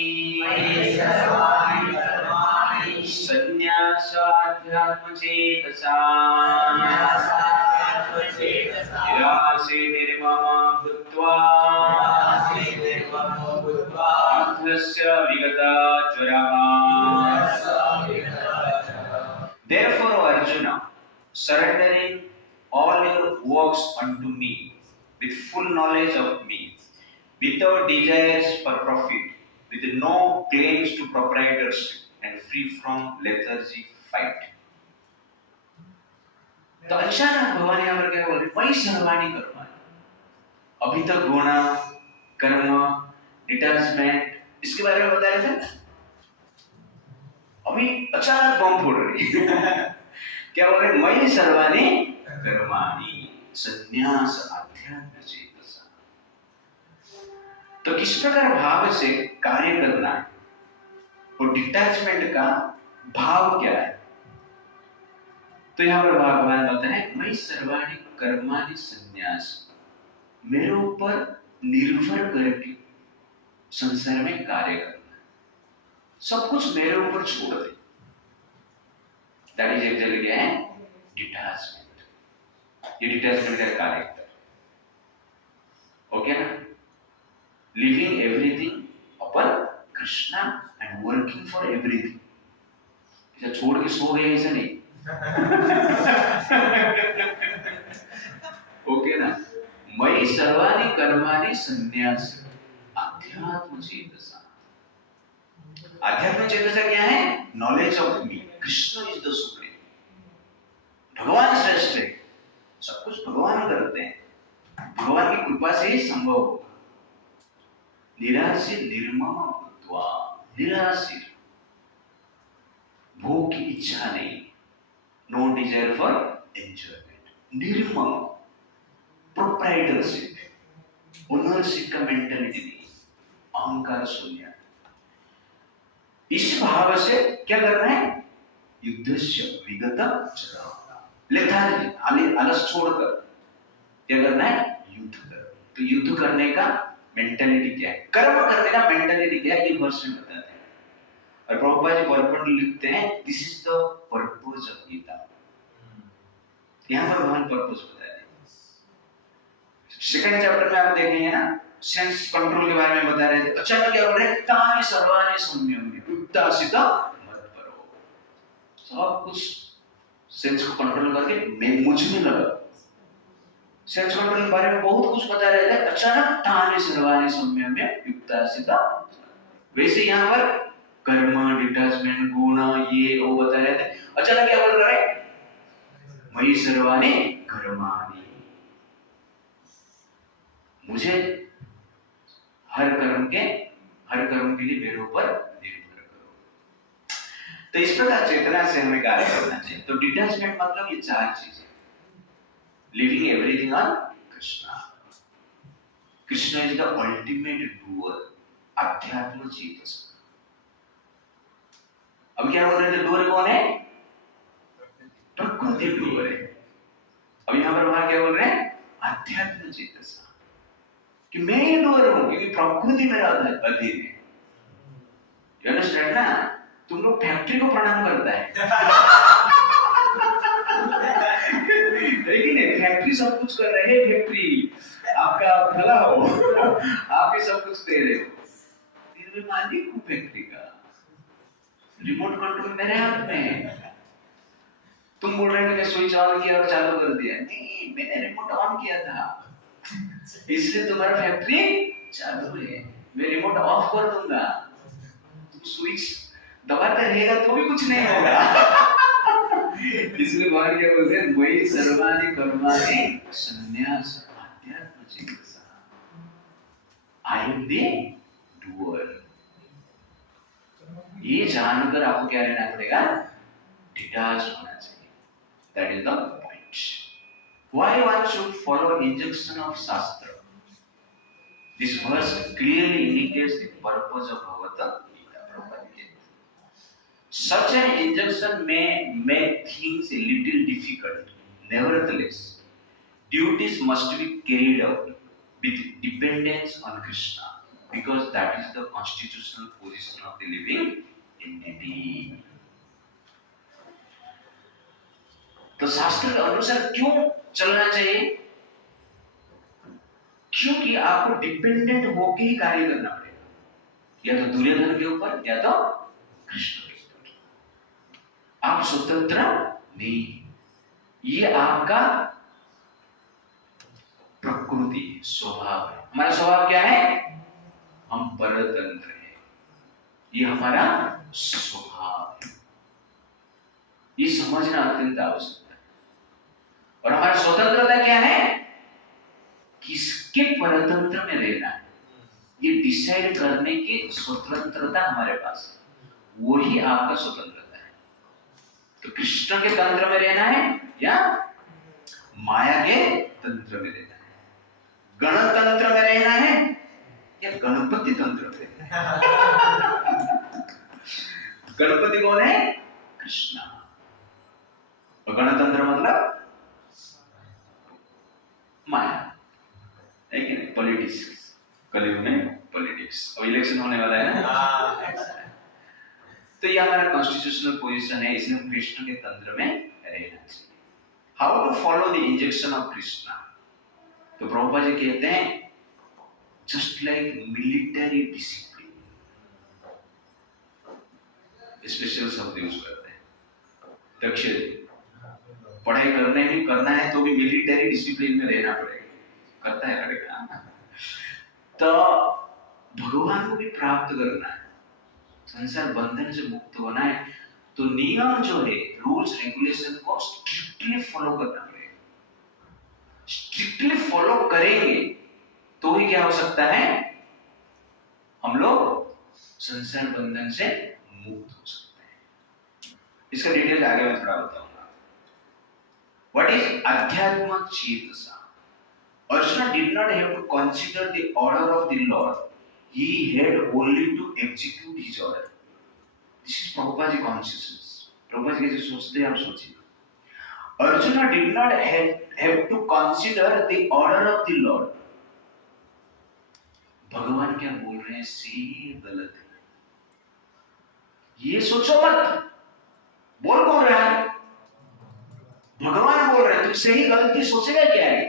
संन्यासाध्यात्म चेतसा निरासे निर्ममो भूत्वा युद्धस्य विगता ज्वरः। Therefore, O Arjuna, surrendering all your works unto me with full knowledge of me, without desires for profit, with no claims to proprietorship, and free from lethargy, fight. तो अचानक भगवान यहाँ पर क्या बोल रहे? वही सर्वाणी कर्माणि। अभी तक गुण, कर्म, डिटैचमेंट, इसके बारे में बता रहे थे। अभी अचानक बम फोड़ रही क्या बोल रहे? मयि सर्वाणि कर्माणि संन्यास अध्यात्म चेतसा। तो किस प्रकार भाव से कार्य करना है और डिटैचमेंट का भाव क्या है? तो यहाँ पर भगवान बताते हैं मयि सर्वाणि कर्माणि संन्यास, मेरे ऊपर निर्भर करके संसार में कार्य करना, सब कुछ मेरे ऊपर छोड़ दे। दैट इज एक्चुअली क्या है? डिटैचमेंट। ये डिटैचमेंट का कैरेक्टर, ओके ना? Living everything upon Krishna and working for everything. इसे छोड़ के सो गए ऐसा नहीं। ओके ना? मयि सर्वाणि कर्माणि संन्यास अध्यात्म चेतसा। अध्यात्म चेतसा क्या है? Knowledge of me, Krishna is the supreme, भगवान श्रेष्ठ है, सब कुछ भगवान करते हैं, भगवान की कृपा से ही संभव होगा। निराशीर निर्मम भूत्वा, निराशीर, भोग की इच्छा नहीं, नो डिजायर फॉर एंजॉयमेंट, निर्मम, प्रोप्राइटरशिप, ओनरशिप का मेंटालिटी नहीं, अहंकार शून्य। इस भाव से क्या करना है? युद्धस्य विगत जरा, लेथार्जी, आलस छोड़कर क्या करना है? युद्ध कर। तो युद्ध करने का मेंटालिटी क्या है, कर्म करने का मेंटालिटी क्या है, ये वर्ष में बताते हैं। और प्रभुपाद जी पर्पस लिखते हैं this is the purpose of Gita. यहाँ पर भगवान पर्पस बताया है। सेकंड चैप्टर में आप देखेंगे ना, सेंस कंट्रोल के बारे में बता रहे थे। अचानक क्या बोल रहे हैं? तानि सर्वाणि संयम्य युक्तासिता मत्परो। सब कुछ सेंस को कंट्रोल करके मैं मुझ में लगा। सेंस कंट्रोल के बारे में बहुत कुछ बता रहे थे। अचानक तानि सर्वाणि संयम्य युक्तासिता। वैसे यहाँ पर कर्म, डिटैचमेंट, गुण, ये वो बता रहे थे। अचानक क्या बोल रहा है? मयि सर्वाणि कर्माणि, मुझे हर कर्म के लिए मेरे ऊपर निर्भर करो। तो इस प्रकार चेतना से हमें कार्य करना चाहिए। तो डिटैचमेंट मतलब ये चार चीजें, living everything on Krishna. Krishna is the ultimate doer, अध्यात्म चेतस। अब क्या बोल रहे थे, डूअर कौन है? प्रकृति डूअर है। अब यहां पर वहां क्या बोल रहे हैं? अध्यात्म चेतस, कि मैं ही डूअर हूं, क्योंकि प्रकृति मेरा अधीन है। यू अंडरस्टैंड ना? तुम लोग फैक्ट्री को प्रणाम करता है नहीं, फैक्ट्री सब कुछ कर रहे हैं, फैक्ट्री आपका भला हो, आप ही सब कुछ दे रहे हो, फिर मैं मालिक हूं फैक्ट्री का, रिमोट कंट्रोल मेरे हाथ में है। तुम बोल रहे हो कि स्विच ऑन किया और चालू कर दिया, नहीं, मैंने रिमोट ऑन किया था, इसलिए तुम्हारा फैक्ट्री चालू है। मैं रिमोट ऑफ कर दूंगा, तुम स्विच दबाते रहेगा तो भी कुछ नहीं होगा। इसलिए भगवान क्या बोलते हैं, वही सर्वाणि कर्माणि संन्यास अध्यात्म चिकित्सा, आई एम द डूअर। ये जानकर आपको क्या रहना पड़ेगा? डिटैच होना चाहिए। That is the point. Why one should follow injunction of शास्त्र? This verse clearly indicates the purpose of Bhagavad Gita. Such an injunction may make things a little difficult. Nevertheless, duties must be carried out with dependence on Krishna, because that is the constitutional position of the living entity. तो शास्त्र के अनुसार क्यों चलना चाहिए? क्योंकि आपको dependent होके ही कार्य करना पड़ेगा, या तो दुर्योधन के ऊपर या तो कृष्ण के ऊपर। आप स्वतंत्र नहीं, ये आपका प्रकृति स्वभाव है। हमारा स्वभाव क्या है? हम परतंत्र हैं, ये हमारा स्वभाव है। ये समझना अत्यंत आवश्यक है। और हमारा स्वतंत्रता क्या है? किसके परतंत्र में रहना है, ये डिसाइड करने की स्वतंत्रता हमारे पास है, वही आपका स्वतंत्रता है। तो कृष्ण के तंत्र में रहना है या माया के तंत्र में रहना है? गणतंत्र में रहना है या गणपति तंत्र में रहना है? गणपति कौन है? कृष्ण। और गणतंत्र मतलब माया है कि नहीं? पॉलिटिक्स, कलयुग में पॉलिटिक्स। अब इलेक्शन होने वाला है ना, तो ये हमारा कॉन्स्टिट्यूशनल पोजीशन है, इसलिए हम कृष्ण के तंत्र में रहना चाहिए। How to follow the injection of Krishna? तो प्रभुपाद जी कहते हैं, just like military discipline, special शब्द यूज करते हैं। दक्ष पढ़ाई करना है तो भी मिलिटरी डिसिप्लिन में रहना पड़ेगा, करता है लड़का। तो भगवान को भी प्राप्त करना है, संसार बंधन से मुक्त होना है, तो नियम जो है, रूल्स रेगुलेशन को स्ट्रिक्टली फॉलो करना पड़ेगा। स्ट्रिक्टली फॉलो करेंगे तो ही क्या हो सकता है? हम लोग संसार बंधन से मुक्त हो सकते हैं। इसका डिटेल आगे मैं थोड़ा बताऊंगा। What is Adhyatma Chetasa? Arjuna did not have to consider the order of the Lord. He had only to execute his order. This is Prabhupada ji consciousness. Prabhupada ji कैसे सोचते हैं आप सोचिए। Arjuna did not have to consider the order of the Lord. भगवान क्या बोल रहे हैं सही गलत है, ये सोचो मत। बोल कौन रहा है? भगवान बोल रहे हैं। तुम सही गलती सोचेगा क्या है?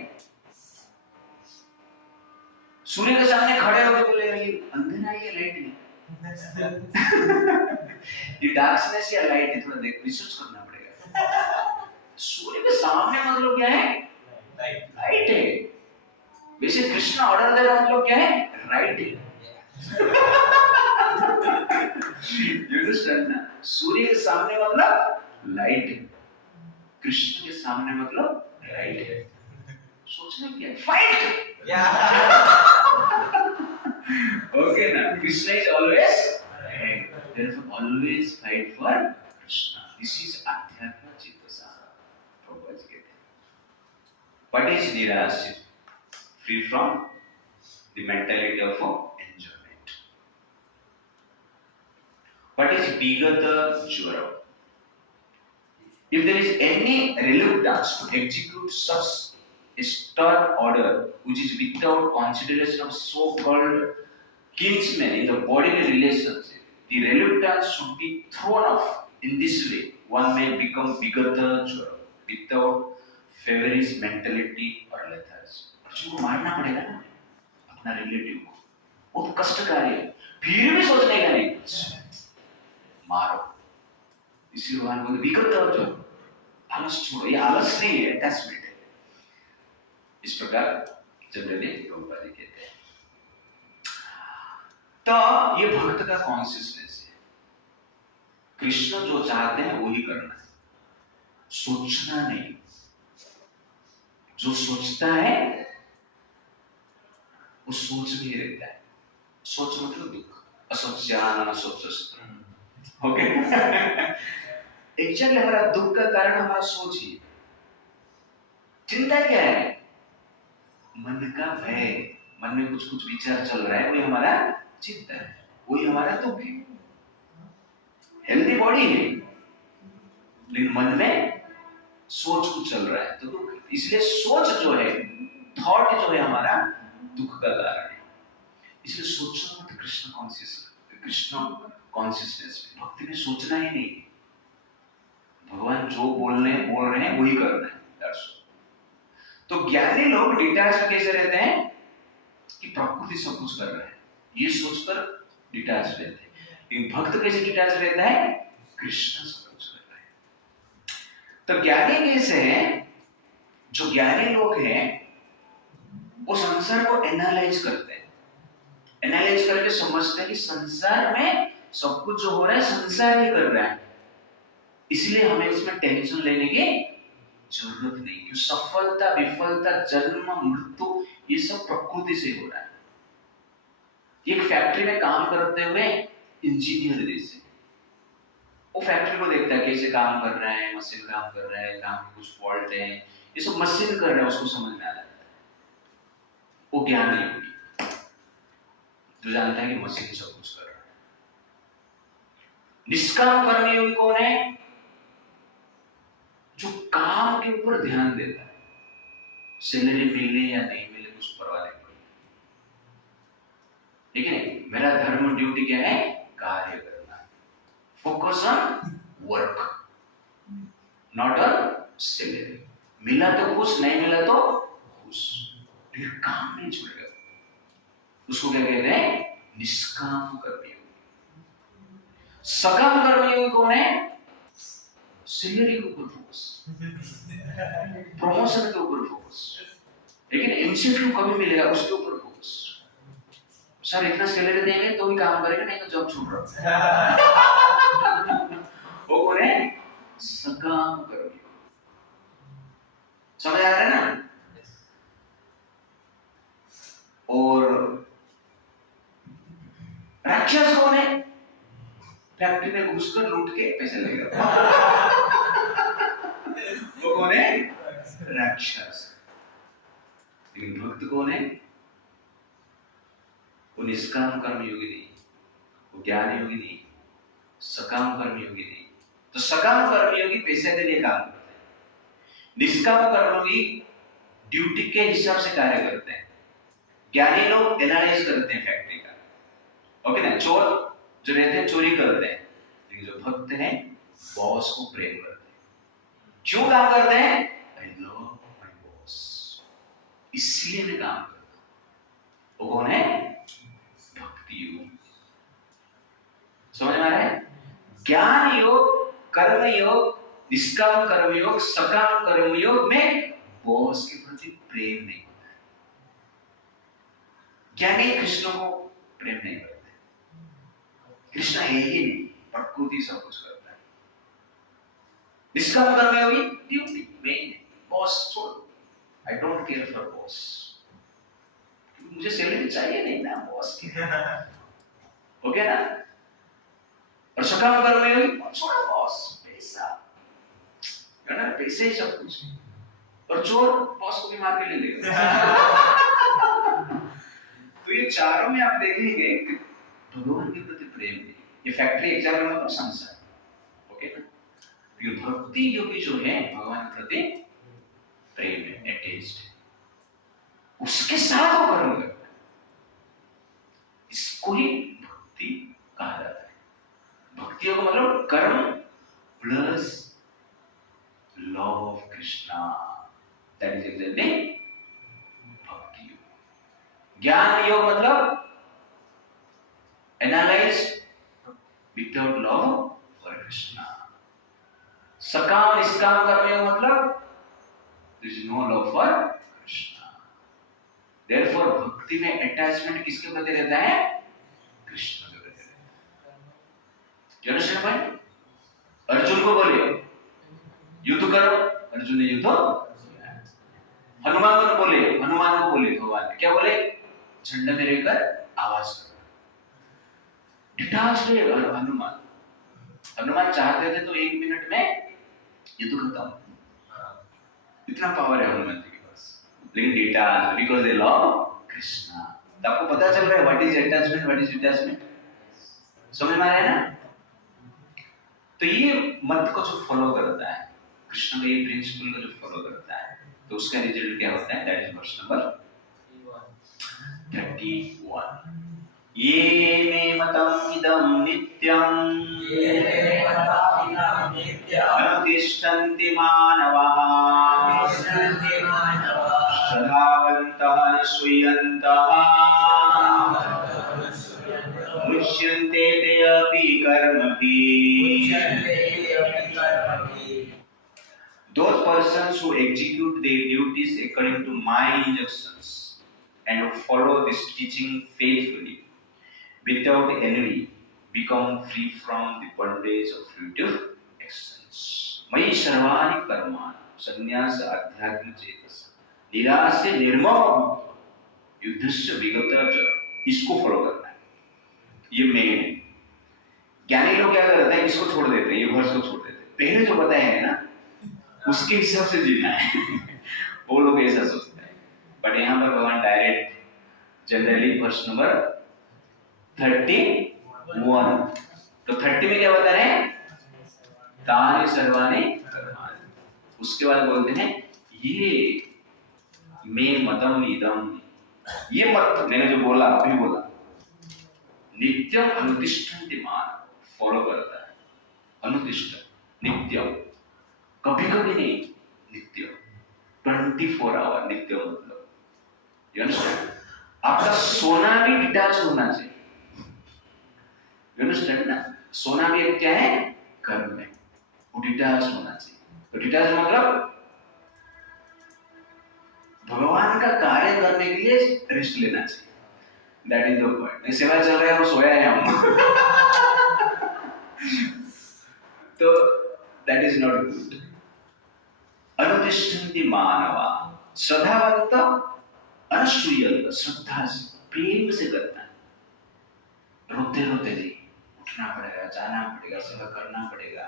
सूर्य के सामने खड़े होकर बोलेगा ये अंधेरा है या लाइट है? ये डार्कनेस या लाइट है? थोड़ा देख रिसर्च करना पड़ेगा। सूर्य के सामने मतलब क्या है? लाइट है। वैसे कृष्ण ऑर्डर दे रहा मतलब क्या है? राइट है। यू अंडरस्टैंड ना? सूर्य के सामने मतलब लाइट है, कृष्ण के सामने मतलब राइट है। सोचना क्या है? Fight. Krishna is always ahead. Therefore, always fight for Krishna. This is Adhyatma Chitta-Sara. Prabhupada कहते हैं. What is nirasya? Free from the mentality of enjoyment. What is vigata jvara? If there is any reluctance to execute such a stern order which is without consideration of so-called kinsmen in the bodily relationship, the reluctance should be thrown off. In this way, one may become vigata jvara without feverish mentality और लेथर्स. उसको मारना पड़ेगा ना अपना relative को, वो तो कष्टकारी है, फिर भी सोचने का नहीं, मारो. इसी भगवान को विकट हो जो आलस छोड़ो. ये आलस नहीं है, अटैचमेंट है. इस प्रकार जनरली प्रभुपाद कहते हैं. तो ये भक्त का कॉन्शियसनेस है. कृष्ण जो चाहते हैं वही करना है, सोचना नहीं. जो सोचता है वो सोच भी रहता है. सोच मतलब दुख. असोच्यान असोचस्त. ओके. एक्चुअली हमारा दुख का कारण हमारा सोच ही. चिंता क्या है? मन का भय. मन में कुछ कुछ विचार चल रहा है, वही हमारा चिंता है, वही हमारा दुख है. हेल्दी बॉडी है लेकिन मन में सोच कुछ चल रहा है तो दुख. इसलिए सोच जो है, थॉट जो है हमारा दुख का कारण है. इसलिए सोचो मत कृष्ण कॉन्शियसनेस में. भक्ति में सोचना ही नहीं. भगवान जो बोल रहे हैं वही करना है. तो ज्ञानी लोग डिटैच कैसे रहते हैं कि प्रकृति सब कुछ कर रहा है, ये सोचकर डिटैच रहते हैं. लेकिन भक्त कैसे डिटैच रहता है? कृष्ण सब कुछ कर रहा है. तो ज्ञानी कैसे हैं? जो ज्ञानी लोग हैं वो संसार को एनालाइज करते हैं. एनालाइज करके समझते हैं कि संसार में सब कुछ जो हो रहा है संसार ही कर रहा है, इसलिए हमें इसमें टेंशन लेने की जरूरत नहीं. क्यों? सफलता विफलता जन्म मृत्यु ये सब प्रकृति से हो रहा है. एक फैक्ट्री में काम करते हुए इंजीनियर जैसे वो फैक्ट्री को देखता है कैसे काम कर रहा है, मशीन काम कर रहा है, काम में कुछ फॉल्ट है, ये सब मशीन कर रहा है, उसको समझ में आ जाता है. वो ज्ञान नहीं होगी जो जानता है कि मशीन सब कुछ कर रहा है. निष्काम कर्मयोगी कौन है? जो काम के ऊपर ध्यान देता है. सैलरी मिले या नहीं मिले कुछ परवाह नहीं पड़ती. ठीक है, मेरा धर्म ड्यूटी क्या है? कार्य करना. Focus on work, not on salary. मिला तो खुश, नहीं मिला तो खुश, फिर काम नहीं छोड़ेगा. उसको क्या कहते हैं? निष्काम कर्मयोगी. सकाम कर्मयोगी कौन है? सैलरी के ऊपर फोकस, प्रमोशन के ऊपर फोकस, लेकिन इंसेंटिव कभी मिलेगा उसके ऊपर फोकस. सर इतना सैलरी देंगे तो ही काम करेगा, नहीं तो जॉब छूट रहा. वो कौन है? सकाम कर्मयोगी. समझ आ रहा है ना? और राक्षस कौन है? फैक्ट्री में घुसकर लूट के पैसे लेगा. वो कौन है? राक्षस. लेकिन भक्त कौन है? वो निष्काम कर्मयोगी नहीं, वो ज्ञान योगी नहीं, सकाम कर्मयोगी नहीं. तो सकाम कर्मयोगी पैसे के लिए काम करते हैं. निष्काम कर्मयोगी ड्यूटी के हिसाब से कार्य करते हैं. ज्ञानी लोग एनालाइज करते हैं फैक्ट्री का. ओके ना? चोर जो रहते हैं चोरी करते हैं, लेकिन जो भक्त हैं बॉस को प्रेम करते हैं. क्यों काम करते हैं? आई लव माय बॉस, इसलिए मैं काम करता हूं. वो कौन है? भक्ति योग. समझ में आ रहा है? ज्ञान योग, कर्म योग, निष्काम कर्म योग, सकाम कर्म योग में बॉस के प्रति प्रेम नहीं होता है. ज्ञानी कृष्ण को प्रेम नहीं करते. कृष्ण है ही नहीं, प्रकृति सब कुछ करता है. निष्काम कर्म योगी ड्यूटी मेन, बॉस छोड़. I don't care for boss, मुझे सैलरी चाहिए नहीं ना बॉस की. ओके ना। और सकाम कर्म योगी छोड़ो बॉस, पैसा है ना, पैसे ही सब कुछ। और चोर बॉस को भी मार के ले लेगा। तो ये चारों में आप देखेंगे कि भगवान के प्रति प्रेम है। ये फैक्ट्री एग्जाम्पल मतलब संसार, ओके ना। ये भक्ति योगी जो है भगवान के प्रति प्रेम है, अटैच्ड है, उसके साथ वो कर्म करता है, इसको ही भक्ति कहा जाता है। भक्ति योग मतलब कर्म plus love of Krishna, that is exactly भक्ति योग। ज्ञान योग मतलब analyse without love for Krishna. सकाम निष्काम कर्म योग मतलब there is no love for Krishna. Therefore भक्ति में अटैचमेंट किसके प्रति रहता है? कृष्ण के प्रति रहता है। जनरल भाई अर्जुन को बोले युद्ध करो, अर्जुन ने युद्ध। हनुमान को बोले भगवान ने क्या बोले? झंडा में रहकर आवाज करो। डिटाच है हनुमान चाहते थे तो 1 मिनट में युद्ध खत्म, इतना पावर है हनुमान जी के पास, लेकिन data because they love Krishna. तो आपको पता चल रहा है what is attachment, what is detachment, समझ में आ रहा है ना। तो ये मत को जो फॉलो करता है, कृष्ण का ये प्रिंसिपल को जो फॉलो करता है, तो उसका रिजल्ट क्या होता है? That is verse number 31। ये मे मतम इदं नित्यं अनुतिष्ठन्ति मानवाः श्रद्धावन्तः अनुसूयन्तः मुच्यन्ते ते अपि कर्मभिः। Those persons who execute their duties according to my injunctions and who follow this teaching faithfully without envy become free from the bondage of fruitive actions. मयि सर्वाणि कर्माणि संन्यास अध्यात्म चेतस निरास्य निर्मम युद्धस्य विगतः च, इसको फॉलो करना है। ये मेन है। ज्ञानी लोग क्या करते हैं? इसको छोड़ देते हैं, ये वर्ष को छोड़ देते हैं, पहले जो बताया है ना उसके हिसाब से जीना है। वो लोग ऐसा सोचते हैं, बट यहाँ पर भगवान डायरेक्ट जनरली वर्ष नंबर 31, तो 30 में क्या बता रहे हैं? तानि सर्वाणि कर्माणि। उसके बाद बोलते हैं ये मे मतम इदम, ये मत मैंने जो बोला अभी बोला, नित्यम अनुतिष्ठन्ति मानव, फॉलो करता है, अनुतिष्ठ नित्यम, कभी कभी नहीं, नित्य 24 आवर नित्य मतलब यू अंडरस्टैंड। आपका सोना भी डिटैच होना चाहिए, यू अंडरस्टैंड ना। सोना भी एक क्या है? कर्म है, वो डिटैच होना चाहिए। तो डिटैच मतलब भगवान का कार्य करने के लिए रेस्ट लेना चाहिए, दैट इज द पॉइंट। नहीं सेवा चल रहा है वो सोया है हम तो दैट इज नॉट गुड। अनुतिष्ठन्ति मानवा श्रद्धावंत अनुसूयन्त, श्रद्धा से प्रेम से करता है, रोते रोते नहीं, उठना पड़ेगा, जाना पड़ेगा, सेवा करना पड़ेगा,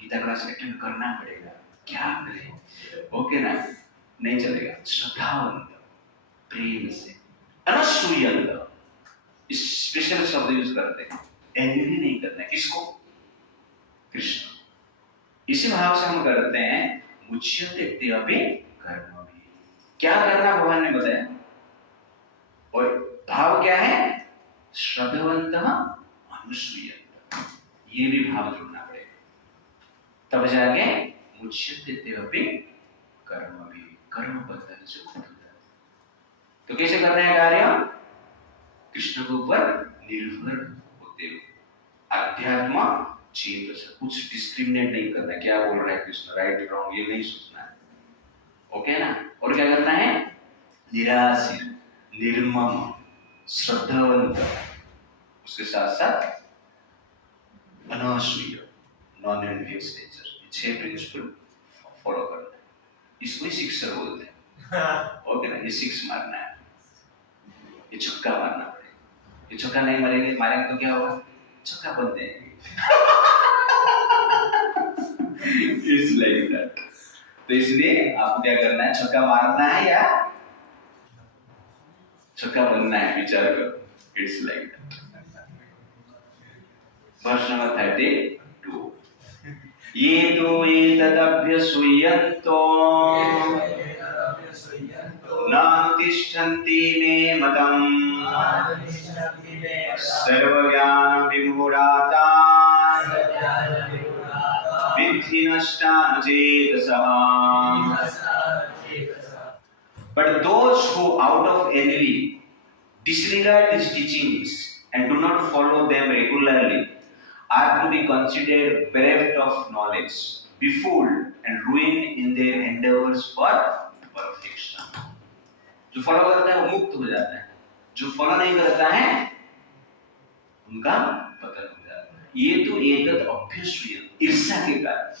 गीता क्लास अटेंड करना पड़ेगा, क्या करें, ओके ना, नहीं चलेगा। श्रद्धावंत प्रेम से, अनुसूयन्त स्पेशल शब्द यूज करते हैं, एनवी नहीं करना है, किसको? कृष्ण। इसी भाव से हम करते हैं मुच्यते ते अपि कर्मभिः। क्या करना भगवान ने बताया, और भाव क्या है? श्रद्धावन्तः अनुसूयन्त, ये भी भाव जोड़ना पड़ेगा, तब जाके मुच्यते ते अपि कर्मभिः, कर्म बंधन से मुक्त हो जाते। तो कैसे करना है कार्य? कृष्ण के ऊपर निर्भर होते हुए, अध्यात्म चेतस, कुछ डिस्क्रिमिनेट नहीं करना, क्या बोल रहा है कृष्ण, राइट रॉन्ग ये नहीं सोचना है, ओके ना। और क्या करना है? निराशीर, निर्मम, श्रद्धावंत, उसके साथ साथ अनासूय, non envious nature, 6 principle follow करना है। इसको ही शिक्षक बोलते हैं, ओके ना। ये 6 मारना है, ये छक्का मारना पड़ेगा, कि छक्का नहीं मारेंगे तो क्या होगा, छक्का बन जाएंगे। It's like that. तो इसलिए आपको क्या करना है, छक्का मारना है या छक्का बनना है, विचार करो। It's like that. वर्ष नंबर 32। ये तो ये तदभ्यसूयन्तो नानुतिष्ठन्ति मे मतम् सर्वज्ञान विमूढातान् विद्धि नष्टान् चेतसः। But those who out of envy disregard his teachings and do not follow them regularly are to be considered bereft of knowledge, befooled and ruined in their endeavors for perfection. जो follow करता है वो मुक्त हो जाता है, जो follow नहीं करता है उनका पतन हो जाता है। ये तो एतत् अभ्यसूय, ईर्ष्या के कारण,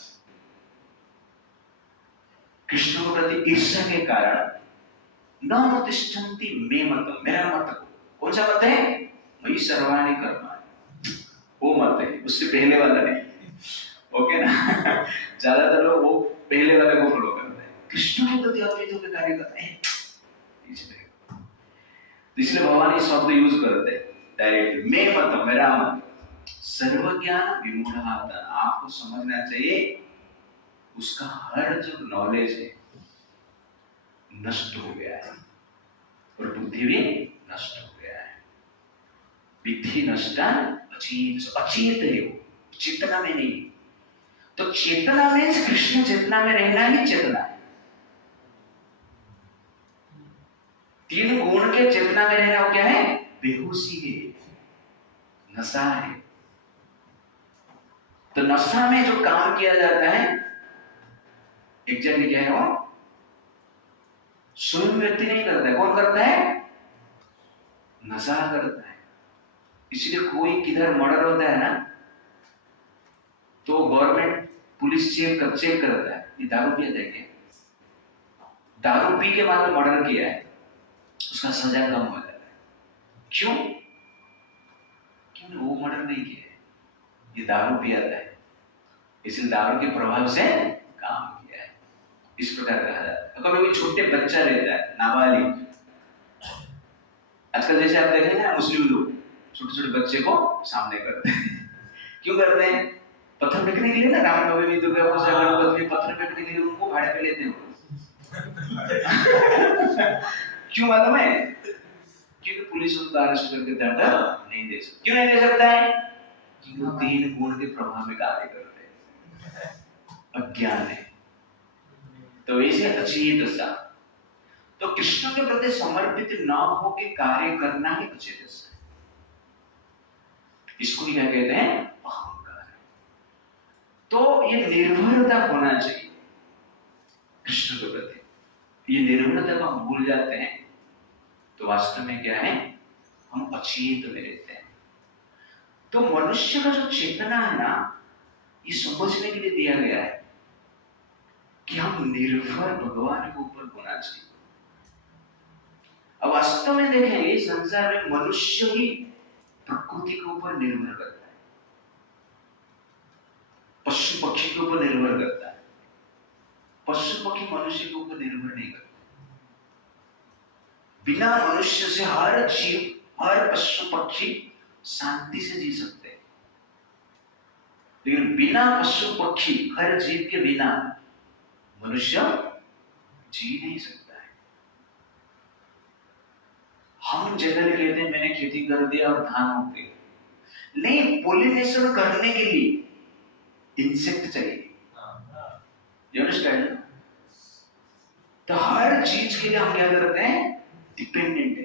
कृष्ण के प्रति ईर्ष्या के कारण न अनुतिष्ठन्ति मे मतम्, मेरा मत कौन सा मत है, मयि सर्वाणि कर्माणि, वो मत है, उससे पहले वाला नहीं। ओके ना। ज्यादातर लोग वो पहले वाले को फॉलो करते हैं, कृष्ण के प्रति अद्वैतों के कार्य करते हैं। इसलिए भगवान ये शब्द यूज करते हैं डायरेक्टली, मे मतम्, मेरा मत, सर्वज्ञान विमूढातान्, आपको समझना चाहिए उसका हर जो नॉलेज है नष्ट हो गया है और बुद्धि भी नष्ट हो गया है। विद्धि नष्टा अचेत, अचेत है वो, चेतना में नहीं। तो चेतना में, कृष्ण चेतना में रहना ही चेतना है। तीन गुण के चेतना में रहना वो क्या है, बेहोशी है, नशा है। तो नशा में जो काम किया जाता है, एग्जैक्टली क्या है वो, स्वयं व्यक्ति नहीं करता है, कौन करता है, नशा करता है। इसलिए कोई किधर मर्डर होता है ना, तो गवर्नमेंट पुलिस चेक करता है, ये दारू पिया था क्या, दारू पी के बाद मर्डर किया है, उसका सजा कम हो जाता है। क्यों? क्योंकि वो मर्डर नहीं किया है, ये दारू पिया था, इसलिए दारू के प्रभाव से काम किया है, इस प्रकार कहा जाता है। कभी कोई छोटे बच्चा रहता है, नाबालिग, आजकल जैसे आप देखेंगे ना, मुस्लिम लोग छोटे छोटे बच्चे को सामने करते हैं। क्यों करते हैं? पत्थर फेंकने के लिए ना, रामनवमी, दुर्गा पूजा, गणपति में पत्थर फेंकने के लिए उनको भाड़े पे लेते हैं। क्यों मालूम है? क्योंकि पुलिस उनको अरेस्ट करके दंड नहीं दे सकती। क्यों नहीं दे सकता है? क्योंकि वो तीन गुण के प्रभाव में कार्य करते हैं, अज्ञान है। तो वैसे अचेत सा, तो कृष्ण के प्रति समर्पित न हो के कार्य करना ही अचेत सा है। इसको क्या कहते हैं? अहंकार। तो ये निर्भरता होना चाहिए कृष्ण के प्रति। ये निर्भरता को हम भूल जाते हैं तो वास्तव में क्या है, हम अचेत में रहते हैं। तो मनुष्य का जो चेतना है ना, ये समझने के लिए दिया गया है कि हम निर्भर भगवान के ऊपर होना चाहिए। अब वास्तव में देखेंगे संसार में मनुष्य ही प्रकृति के ऊपर निर्भर करता है, पशु पक्षी के ऊपर निर्भर करता है। पशु पक्षी मनुष्य के ऊपर निर्भर नहीं करता। बिना मनुष्य से हर जीव, हर पशु पक्षी शांति से जी सकते हैं, लेकिन बिना पशु पक्षी, हर जीव के बिना मनुष्य जी नहीं सकता है। हम जनरली कहते हैं मैंने खेती कर दिया और धान हो गए, नहीं, पोलिनेशन करने के लिए इंसेक्ट चाहिए। You understand? तो हर चीज के लिए हम क्या करते हैं, डिपेंडेंट है।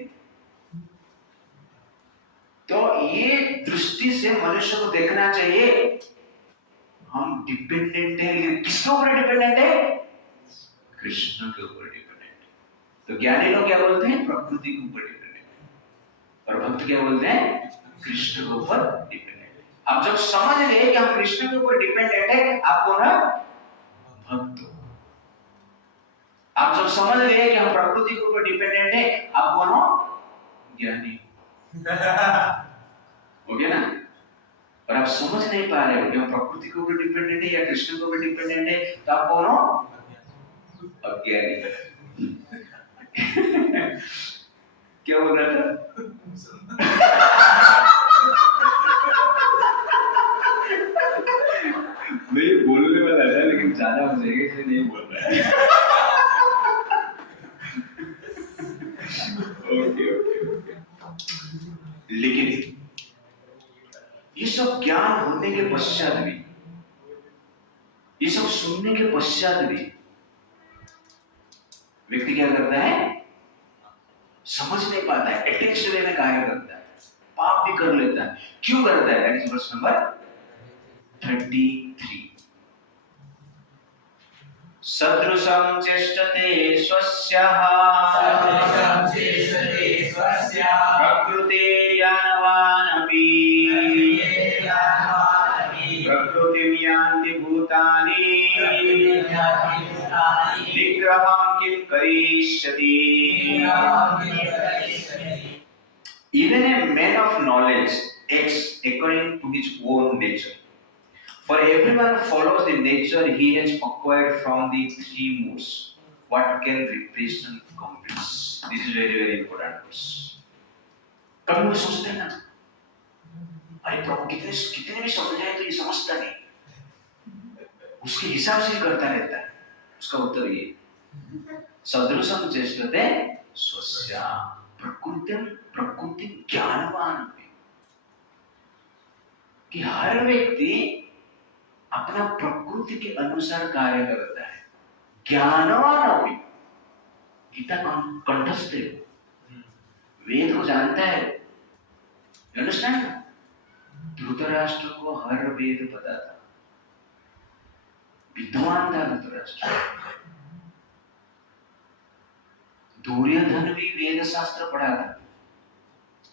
तो ये दृष्टि से मनुष्य को देखना चाहिए हम डिपेंडेंट है, लेकिन किसके ऊपर डिपेंडेंट है? कृष्ण के ऊपर डिपेंडेंट। तो ज्ञानी लोग क्या बोलते हैं? प्रकृति के ऊपर डिपेंडेंट। और भक्त क्या बोलते हैं? कृष्ण के ऊपर डिपेंडेंट। अब जब समझ गए कि हम कृष्ण के ऊपर डिपेंडेंट है, आपको ना भक्त। आप जब समझ गए कि हम प्रकृति के ऊपर डिपेंडेंट है, आप कौन हो? ज्ञानी। हो गया ना? और आप समझ नहीं पा रहे हो कि हम प्रकृति के ऊपर डिपेंडेंट है या कृष्ण के ऊपर डिपेंडेंट है, तो आप कौन हो? अज्ञानी। क्या बोल रहा था? मैं ये बोलने वाला था लेकिन ज्यादा हो जाएगा इसलिए नहीं बोल रहा है। Okay okay okay. लेकिन ये सब ज्ञान होने के पश्चात भी, ये सब सुनने के पश्चात भी व्यक्ति क्या करता है? समझ नहीं पाता है, अटेंशन लेने कार्य करता है, पाप भी कर लेता है। क्यों करता है? That is verse number 33। सदृशं चेष्टते स्वस्यः प्रकृतिर्ज्ञानवानपि प्रकृतिं यान्ति भूतानि निग्रहं किं करिष्यति। Even a man of knowledge acts according to his own nature. For everyone follows the nature he has acquired from the three moods. What can represent completes? This is very very important verse. कभी वो सोचते हैं ना, अरे प्रभु कितने भी समझाए तो ये समझता नहीं, उसके हिसाब से करता रहता है। उसका उत्तर ये, सदृशं चेष्टते स्वस्य प्रकृति ज्ञानवान, कि हर व्यक्ति अपना प्रकृति के अनुसार कार्य करता है। ज्ञानवान अभी, गीता कंठस्थ है, वेद को जानता है। अंडरस्टैंड? धृतराष्ट्र को हर वेद पता था, विद्वान था धृतराष्ट्र। दुर्योधन भी वेद शास्त्र पढ़ा था,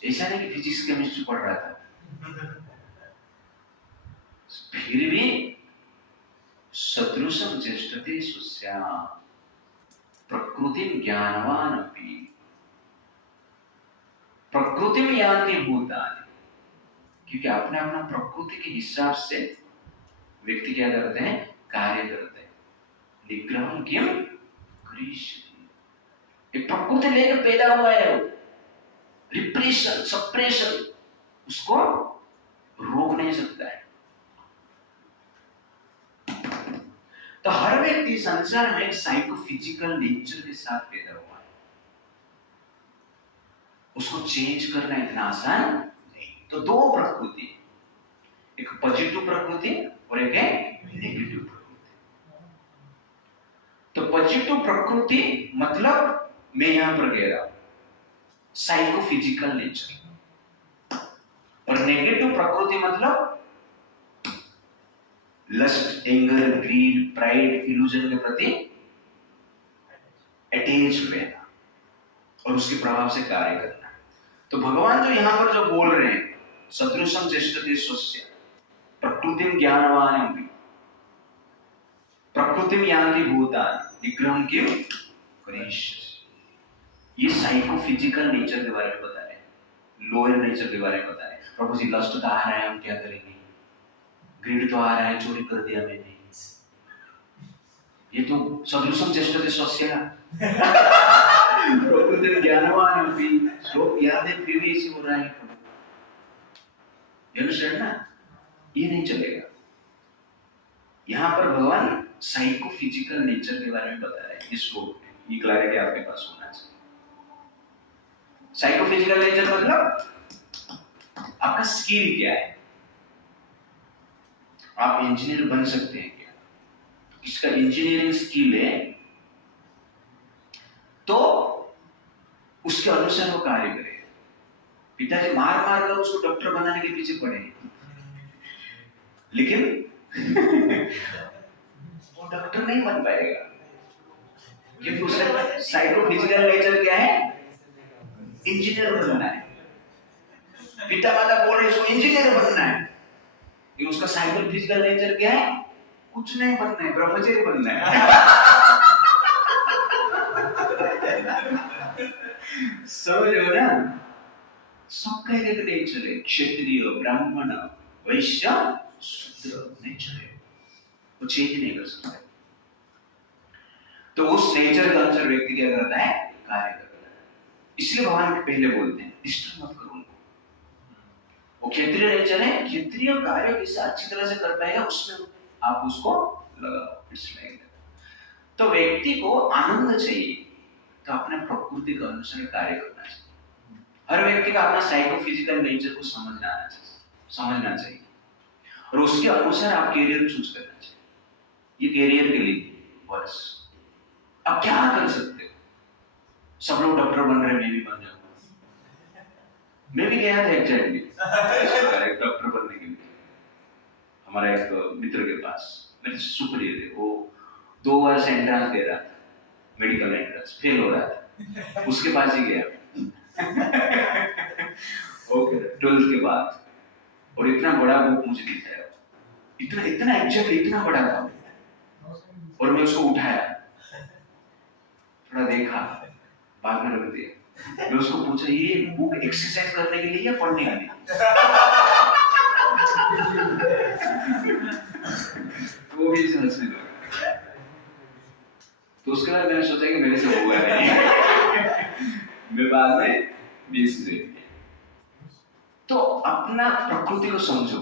ऐसा नहीं कि फिजिक्स केमिस्ट्री पढ़ रहा था, फिर भी सदृशं चेष्टते स्वस्य प्रकृतिं ज्ञानवान् अपि प्रकृतिं यान्ति भूतानि, क्योंकि अपने अपना प्रकृति के हिसाब से व्यक्ति क्या करते हैं? कार्य करते हैं। निग्रहं किं करिष्यति, एक प्रकृति लेकर पैदा हुआ है वो, रिप्रेशन सप्रेशन उसको रोक नहीं सकता है। तो हर व्यक्ति संसार में साइकोफिजिकल नेचर के साथ पैदा हुआ है, उसको चेंज करना इतना आसान नहीं। तो दो प्रकृति, एक पॉजिटिव प्रकृति और एक है नेगेटिव प्रकृति। तो पॉजिटिव प्रकृति मतलब मैं यहां पर कह रहा हूं साइकोफिजिकल नेचर, और नेगेटिव प्रकृति मतलब lust, anger, greed, pride, illusion के प्रति अटैच रहना और उसके प्रभाव से कार्य करना। तो भगवान जो यहां पर जो बोल रहे हैं, सदृशं चेष्टते स्वस्य प्रकृतिं ज्ञानवान् प्रकृतिं यान्ति भूतानि निग्रहं किं करिष्यति, ये साइकोफिजिकल नेचर के बारे में बता रहे हैं, लोअर नेचर के बारे में बता रहे हैं। प्रभु जी लस्ट तो आ रहा है, हम क्या करेंगे? ग्रीड तो आ रहा है, चोरी कर दिया मैंने, ये तो सदृशं चेष्टते स्वस्य प्रकृतिं ज्ञानवान् अपि, श्लोक याद है फिर भी ऐसे हो रहा है। अंडरस्टैंड ना? ये नहीं चलेगा। यहां पर भगवान साइकोफिजिकल नेचर के बारे में बता रहे हैं इस श्लोक में, ये क्लैरिटी आपके पास होना चाहिए। साइकोफिजिकल नेचर मतलब आपका स्किल क्या है, आप इंजीनियर बन सकते हैं क्या, इसका इंजीनियरिंग स्किल है तो उसके अनुसार वो कार्य करेगा। पिताजी मार मार कर उसको डॉक्टर बनाने के पीछे पड़े, लेकिन वो डॉक्टर नहीं बन पाएगा, क्योंकि उसका साइकोफिजिकल नेचर क्या है? इंजीनियर बनना है। पिता माता बोल रहे उसको इंजीनियर बनना है, लेकिन उसका साइकोफिजिकल नेचर क्या है? कुछ नहीं बनना है, ब्रह्मचारी बनना है। समझ रहे हो ना? सबका एक नेचर है, क्षत्रिय, ब्राह्मण, वैश्य, शूद्र नेचर है, वो चेंज नहीं कर सकते। तो उस नेचर के अनुसार व्यक्ति क्या करता है, कार्य करता है। इसलिए भगवान पहले बोलते हैं डिस्टर्ब मत करो उनको। वो क्षत्रिय नेचर है, क्षत्रिय कार्य कैसे अच्छी तरह से कर पाएगा उसमें आप उसको लगाओ। तो व्यक्ति को आनंद चाहिए तो अपने प्रकृति के अनुसार कार्य करना चाहिए। हर व्यक्ति का अपना साइकोफिजिकल नेचर को समझना चाहिए और उसके अनुसार आप कैरियर चूज करना चाहिए। ये कैरियर के लिए बस अब क्या कर सकते हो, सब लोग डॉक्टर बन रहे हैं, मैं भी बन जाऊंगा। मैं भी गया था एग्जैक्टली डॉक्टर बनने के लिए। हमारा एक मित्र के पास मेरे सुपीरियर है, वो 2 वर्ष एंट्रेंस दे रहा था, मेडिकल एंट्रेंस, फेल हो रहा था, उसके पास ही गया ओके 12th के बाद, और इतना बड़ा बुक मुझे दिखाया, इतना एग्जैक्टली इतना बड़ा था, और मैं उसको उठाया, थोड़ा देखा, बाद में रख दिया। मैं उसको पूछा ये बुक एक्सरसाइज करने के लिए या पढ़ने के लिए? वो भी हंसने लगा। तो उसके बाद मैंने सोचा कि मेरे से होगा नहीं। मैं बाद में 20 दे दिया। तो अपना प्रकृति को समझो,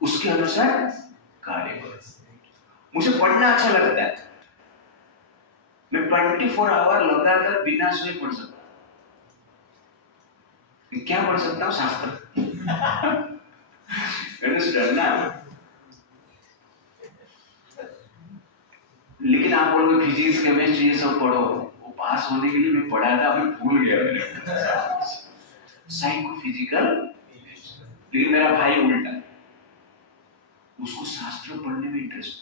उसके अनुसार कार्य करो। मुझे पढ़ना अच्छा लगता है, मैं 24 आवर लगातार बिना सोए पढ़ सकता हूँ। क्या पढ़ सकता हूँ? शास्त्र। ना, लेकिन आप बोलोगे फिजिक्स केमिस्ट्री ये सब पढ़ो, वो पास होने के लिए मैं पढ़ा था, मैं भूल गया। साइकोफिजिकल, लेकिन मेरा भाई उल्टा है, उसको शास्त्र पढ़ने में इंटरेस्ट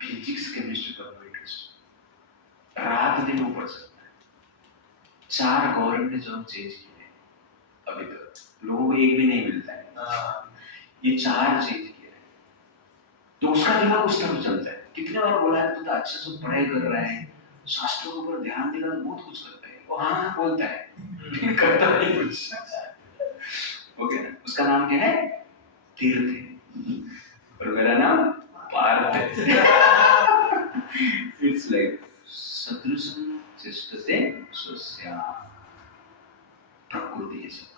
नहीं, फिजिक्स केमिस्ट्री पढ़ने में इंटरेस्ट। रात दिन वो पढ़ सकता है। 4 गवर्नमेंट जॉब चेंज किए हैं अभी तक, लोगों को एक भी नहीं मिलता है, ये 4 चेंज किए हैं। तो उसका दिमाग उस तरफ चलता है। कितने बार बोला है तो अच्छे से पढ़ाई कर रहा है, शास्त्रों के ऊपर ध्यान देगा तो बहुत कुछ करता है, वो हाँ बोलता है करता नहीं कुछ। ओके ना, उसका नाम क्या है? तीर्थ है, और मेरा नाम पार्थ है। इट्स लाइक सदृशं चेष्टते स्वस्या, प्रकृति है सब।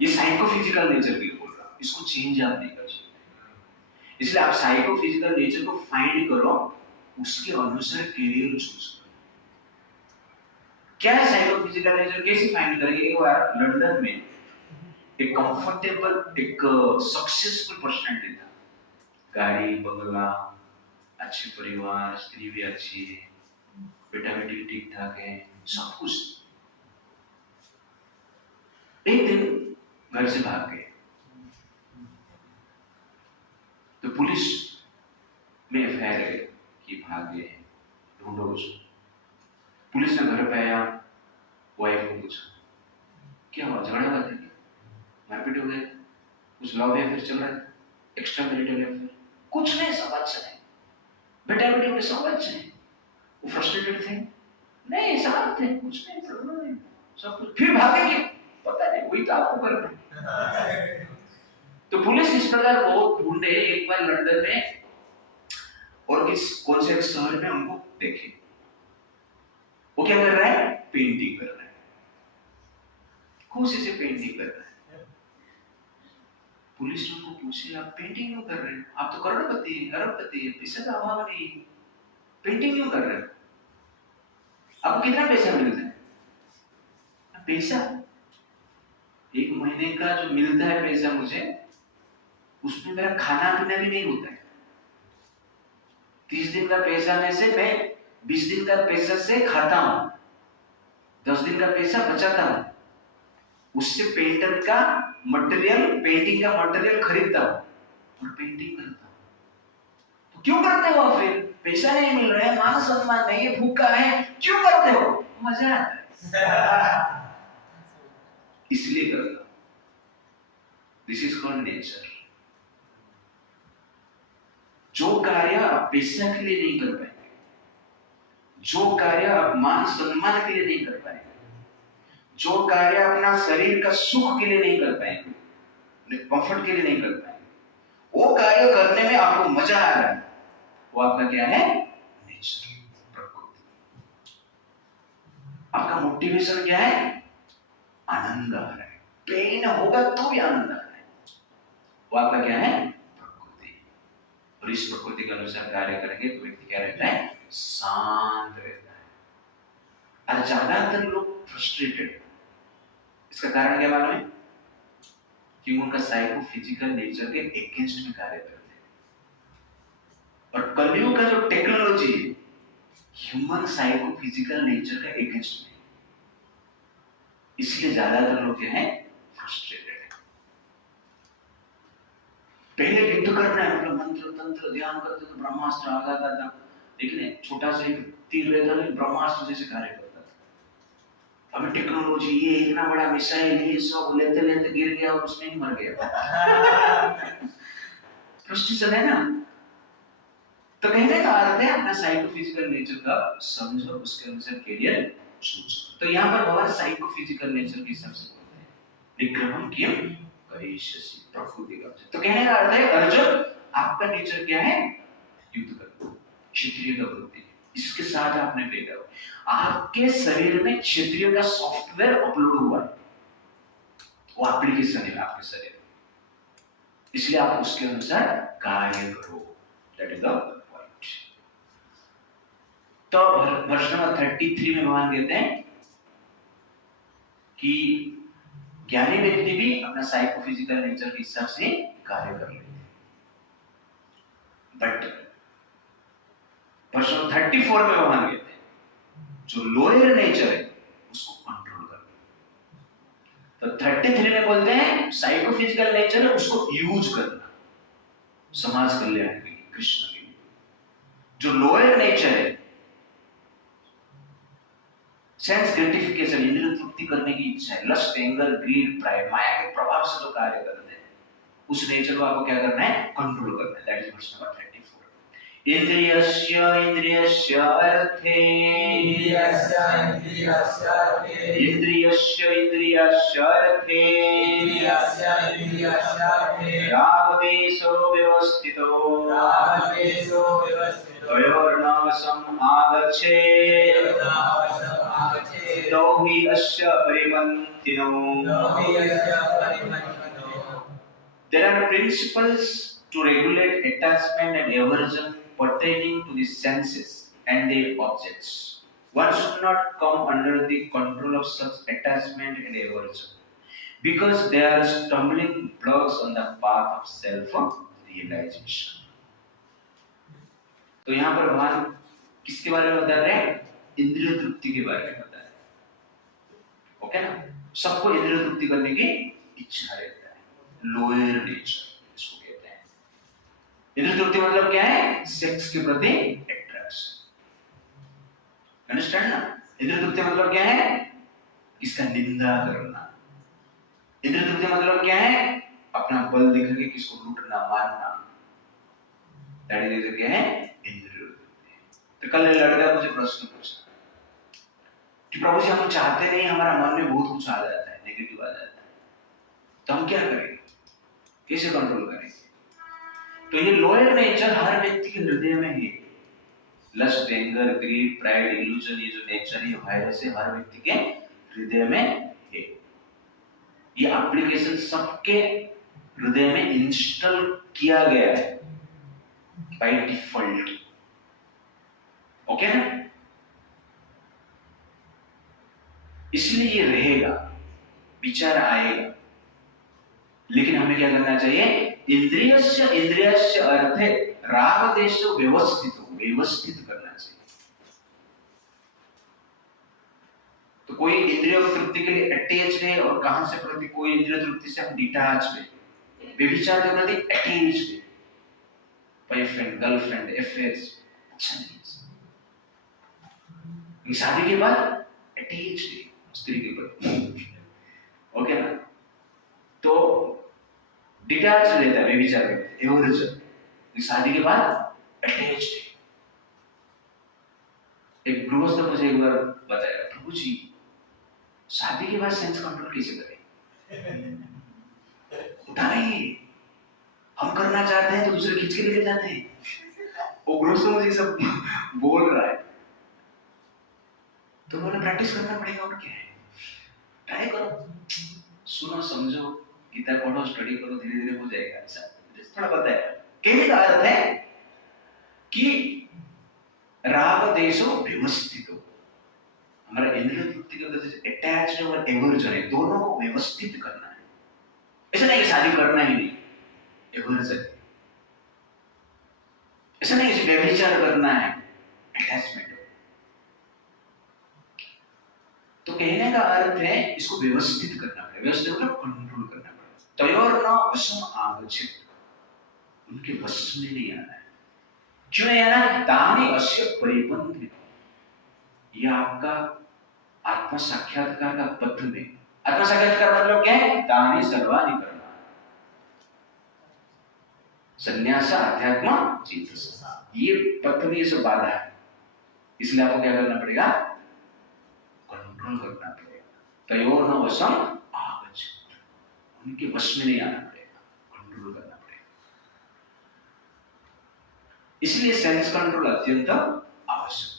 ये साइकोफिजिकल नेचर के लिए बोल रहा हूं, इसको चेंज आप नहीं कर सकते। इसलिए आप साइकोफिजिकल नेचर को फाइंड करो, उसके अनुसार कैरियर चूज करो। क्या है साइकोफिजिकल नेचर, कैसे फाइंड करेंगे? एक बार लंदन में एक कंफर्टेबल, एक सक्सेसफुल पर्सनालिटी था, गाड़ी बंगला, अच्छे परिवार, स्त्री भी अच्छी है, बेटा बेटी ठीक ठाक है, सब कुछ। एक दिन घर से भाग गए, तो पुलिस में एफआईआर है कि भाग गए, ढूंढो उसको। पुलिस ने घर पे आया, वाइफ को पूछा क्या हुआ, झगड़ा हुआ था, मारपीट हो गई, कुछ लव अफेयर चल रहा है, एक्स्ट्रा मैरिटल अफेयर? कुछ नहीं, सब अच्छा है, बेटा बेटी में सब अच्छे हैं। वो फ्रस्ट्रेटेड थे, नहीं शांत थे, कुछ नहीं, प्रॉब्लम नहीं, सब कुछ। फिर भागे क्यों? पता नहीं, वही तो आपको कर रहे। तो पुलिस इस प्रकार बहुत ढूंढे, एक बार लंदन में और कौन से एक शहर में उनको देखे, वो क्या कर रहा है? पेंटिंग कर रहा है, खुशी से पेंटिंग कर रहा है। पुलिस ने उनको पूछे आप पेंटिंग क्यों कर रहे हैं? आप तो करोड़पति हैं, अरबपति हैं, पैसे का अभाव नहीं, पेंटिंग क्यों कर रहे हैं? आपको कितना पैसा मिलता है? पैसा 1 महीने का जो मिलता है पैसा मुझे, उसमें मेरा खाना पीना भी नहीं होता है। 30 दिन का पैसा में से मैं 20 दिन का पैसा से खाता हूं, 10 दिन का पैसा बचाता हूं, उससे पेंटर का मटेरियल, पेंटिंग का मटेरियल खरीदता हूं और पेंटिंग करता हूं। तो क्यों करते हो फिर? पैसा नहीं मिल रहा है, मान सम्मान नहीं है, भूखा है, क्यों करते हो? मजा आता है, इसलिए करता हूं। This is called nature. जो कार्य आप पैसा के लिए नहीं कर पाएंगे, जो कार्य आप मान सम्मान के लिए नहीं कर पाएंगे, जो कार्य अपना शरीर का सुख के लिए नहीं कर पाएंगे, कंफर्ट के लिए नहीं कर पाएंगे, वो कार्य करने में आपको मजा आ रहा है, वो आपका क्या है? नेचर, प्रकृति। आपका मोटिवेशन क्या है? आनंद आ रहा है, पेन होगा तो भी आनंद आ रहा है, वो आपका क्या है? प्रकृति। और इस प्रकृति के अनुसार कार्य करेंगे तो व्यक्ति क्या रहता है? शांत रहता है। और ज्यादातर लोग फ्रस्ट्रेटेड, इसका कारण क्या मालूम है? कि उनका साइको फिजिकल नेचर के अगेंस्ट में कार्य करते हैं। और कलयुग का जो टेक्नोलॉजी है, ह्यूमन साइको फिजिकल नेचर का अगेंस्ट में, इसलिए ज्यादातर लोग जो है फ्रस्ट्रेटेड है। पहले युद्ध करना है, मतलब मंत्र तंत्र ध्यान करते तो ब्रह्मास्त्र आ जाता था, लेकिन छोटा सा एक तीर रहता है, ब्रह्मास्त्र जैसे कार्य करता था। अभी टेक्नोलॉजी, ये इतना बड़ा मिसाइल, ये सब लेते लेते गिर गया और उसमें ही मर गया। फ्रस्ट्रेशन है ना? तो कहने का अर्थ है अपना साइको फिजिकल नेचर का समझो, उसके अनुसार कैरियर चूज। तो यहाँ पर भगवान साइको फिजिकल नेचर के हिसाब से बोलते हैं, निग्रहम किम करिष्यसि, प्रकृति का। तो कहने का अर्थ है अर्जुन, आपका नेचर क्या है? युद्ध करना, क्षत्रिय का वृत्ति, इसके साथ आपने पैदा हुआ, आपके शरीर में क्षत्रिय का सॉफ्टवेयर अपलोड हुआ है, वो एप्लीकेशन है आपके शरीर में, इसलिए आप उसके अनुसार कार्य करो। That is the point. तो वर्ष नंबर 33 में भगवान कहते हैं कि ज्ञानी व्यक्ति भी अपना साइको फिजिकल नेचर के हिसाब से कार्य कर लेते हैं, बट वर्ष नंबर 34 में भगवान कहते हैं जो लोअर नेचर है उसको कंट्रोल करना। तो 33 में बोलते हैं साइको फिजिकल नेचर है उसको यूज करना समाज कल्याण के लिए, कृष्ण के लिए। जो लोअर नेचर है, सेंस ग्रेटिफिकेशन, इंद्रिय तृप्ति करने की इच्छा है, लस्ट, एंगर, ग्रीड, प्राइड, माया के प्रभाव से जो कार्य करते हैं, उस नेचर को आपको क्या करना है? कंट्रोल करना है। That is verse number 34। इंद्रियस्य इंद्रियस्य अर्थे, इंद्रियस्य इंद्रियस्य अर्थे रागदेशो व्यवस्थितो तयोर्नावसम् आगच्छेत् तौ हि अस्य परिपन्थिनो। There are principles to regulate attachment and aversion pertaining to the senses and their objects. One should not come under the control of such attachment and aversion, because they are stumbling blocks on the path of self-realization. तो यहाँ पर भगवान किसके बारे में बता रहे हैं? इंद्रिय तृप्ति के बारे में बता रहे हैं। ओके ना? सबको इंद्रिय तृप्ति करने की इच्छा रहता है, लोअर नेचर इसको कहते हैं। इंद्रिय तृप्ति मतलब क्या है? सेक्स के प्रति अट्रैक्शन। अंडरस्टैंड ना? इंद्रिय तृप्ति मतलब क्या है? इसका निंदा करना। इंद्रिय तृप्ति मतलब क्या है? अपना बल दिखा के किसको लूटना, मारना। दैट इज क्या है? इंद्रिय तृप्ति। तो कल लड़का मुझे प्रश्न पूछा कि प्रभु जी हम चाहते नहीं, हमारा मन में बहुत कुछ आ जाता है, नेगेटिव आ जाता है, तो हम क्या करेंगे, कैसे कंट्रोल करेंगे? तो ये लोअर नेचर हर व्यक्ति के हृदय में है। Lust, anger, greed, pride, illusion, ये जो नेचर है, वायरस है, हर व्यक्ति के हृदय में है। ये एप्लीकेशन सबके हृदय में इंस्टॉल किया गया है बाय डिफॉल्ट। ओके ना? इसलिए ये रहेगा, विचार आएगा, लेकिन हमें क्या करना चाहिए? इंद्रियस्य इंद्रियस्य अर्थ है राग देश व्यवस्थित करना चाहिए। तो कोई इंद्रिय तृप्ति के लिए अटैच है और कहां से प्रति कोई इंद्रिय तृप्ति से हम डिटैच है, व्यभिचार के प्रति अटैच है, बॉयफ्रेंड, गर्लफ्रेंड, अफेयर्स, अच्छा नहीं। शादी के बाद अटैच है स्त्री के प्रति। ओके ना? तो डिटैच रहता है व्यभिचार में, एवरेज। शादी के बाद अटैच है। एक गृहस्थ मुझे एक बार बताया, प्रभु जी शादी के बाद सेंस कंट्रोल कैसे करें? होता नहीं, हम करना चाहते हैं तो दूसरे खींच के लेके जाते हैं। वो ग्रोस तो मुझे सब बोल रहा है, तो बोले प्रैक्टिस करना पड़ेगा, और क्या है, ट्राई करो, सुनो समझो, गीता पढ़ो, स्टडी करो, धीरे धीरे हो जाएगा। ऐसा थोड़ा पता है। कहने का अर्थ है कि राग देशो व्यवस्थित हो, हमारा इंद्रिय तृप्ति के वजह अटैच्ड और एवर्जन है, दोनों को व्यवस्थित करना है। ऐसा नहीं कि शादी करना ही नहीं, एवर्जन, ऐसा नहीं कि व्यभिचार करना है, अटैचमेंट। तो कहने का अर्थ है इसको व्यवस्थित करना पड़ेगा, व्यवस्थित मतलब कंट्रोल करना पड़ेगा। तयोर न वशम आगच्छेत्, उनके वश में नहीं आना है। क्यों नहीं आना? तानि अस्य परिबंधित, यह आपका आत्म साक्षात्कार का पथ में, आत्म साक्षात्कार मतलब क्या है? तानि सर्वाणि कर्मा, संन्यास अध्यात्म चेतसा, ये पथ में ये सब बाधा है, इसलिए आपको क्या करना पड़ेगा? कंट्रोल करना पड़ेगा। तयोर न वशम आगच्छेत्, उनके वश में नहीं आना पड़ेगा, कंट्रोल करना पड़ेगा। इसलिए सेल्फ कंट्रोल अत्यंत आवश्यक।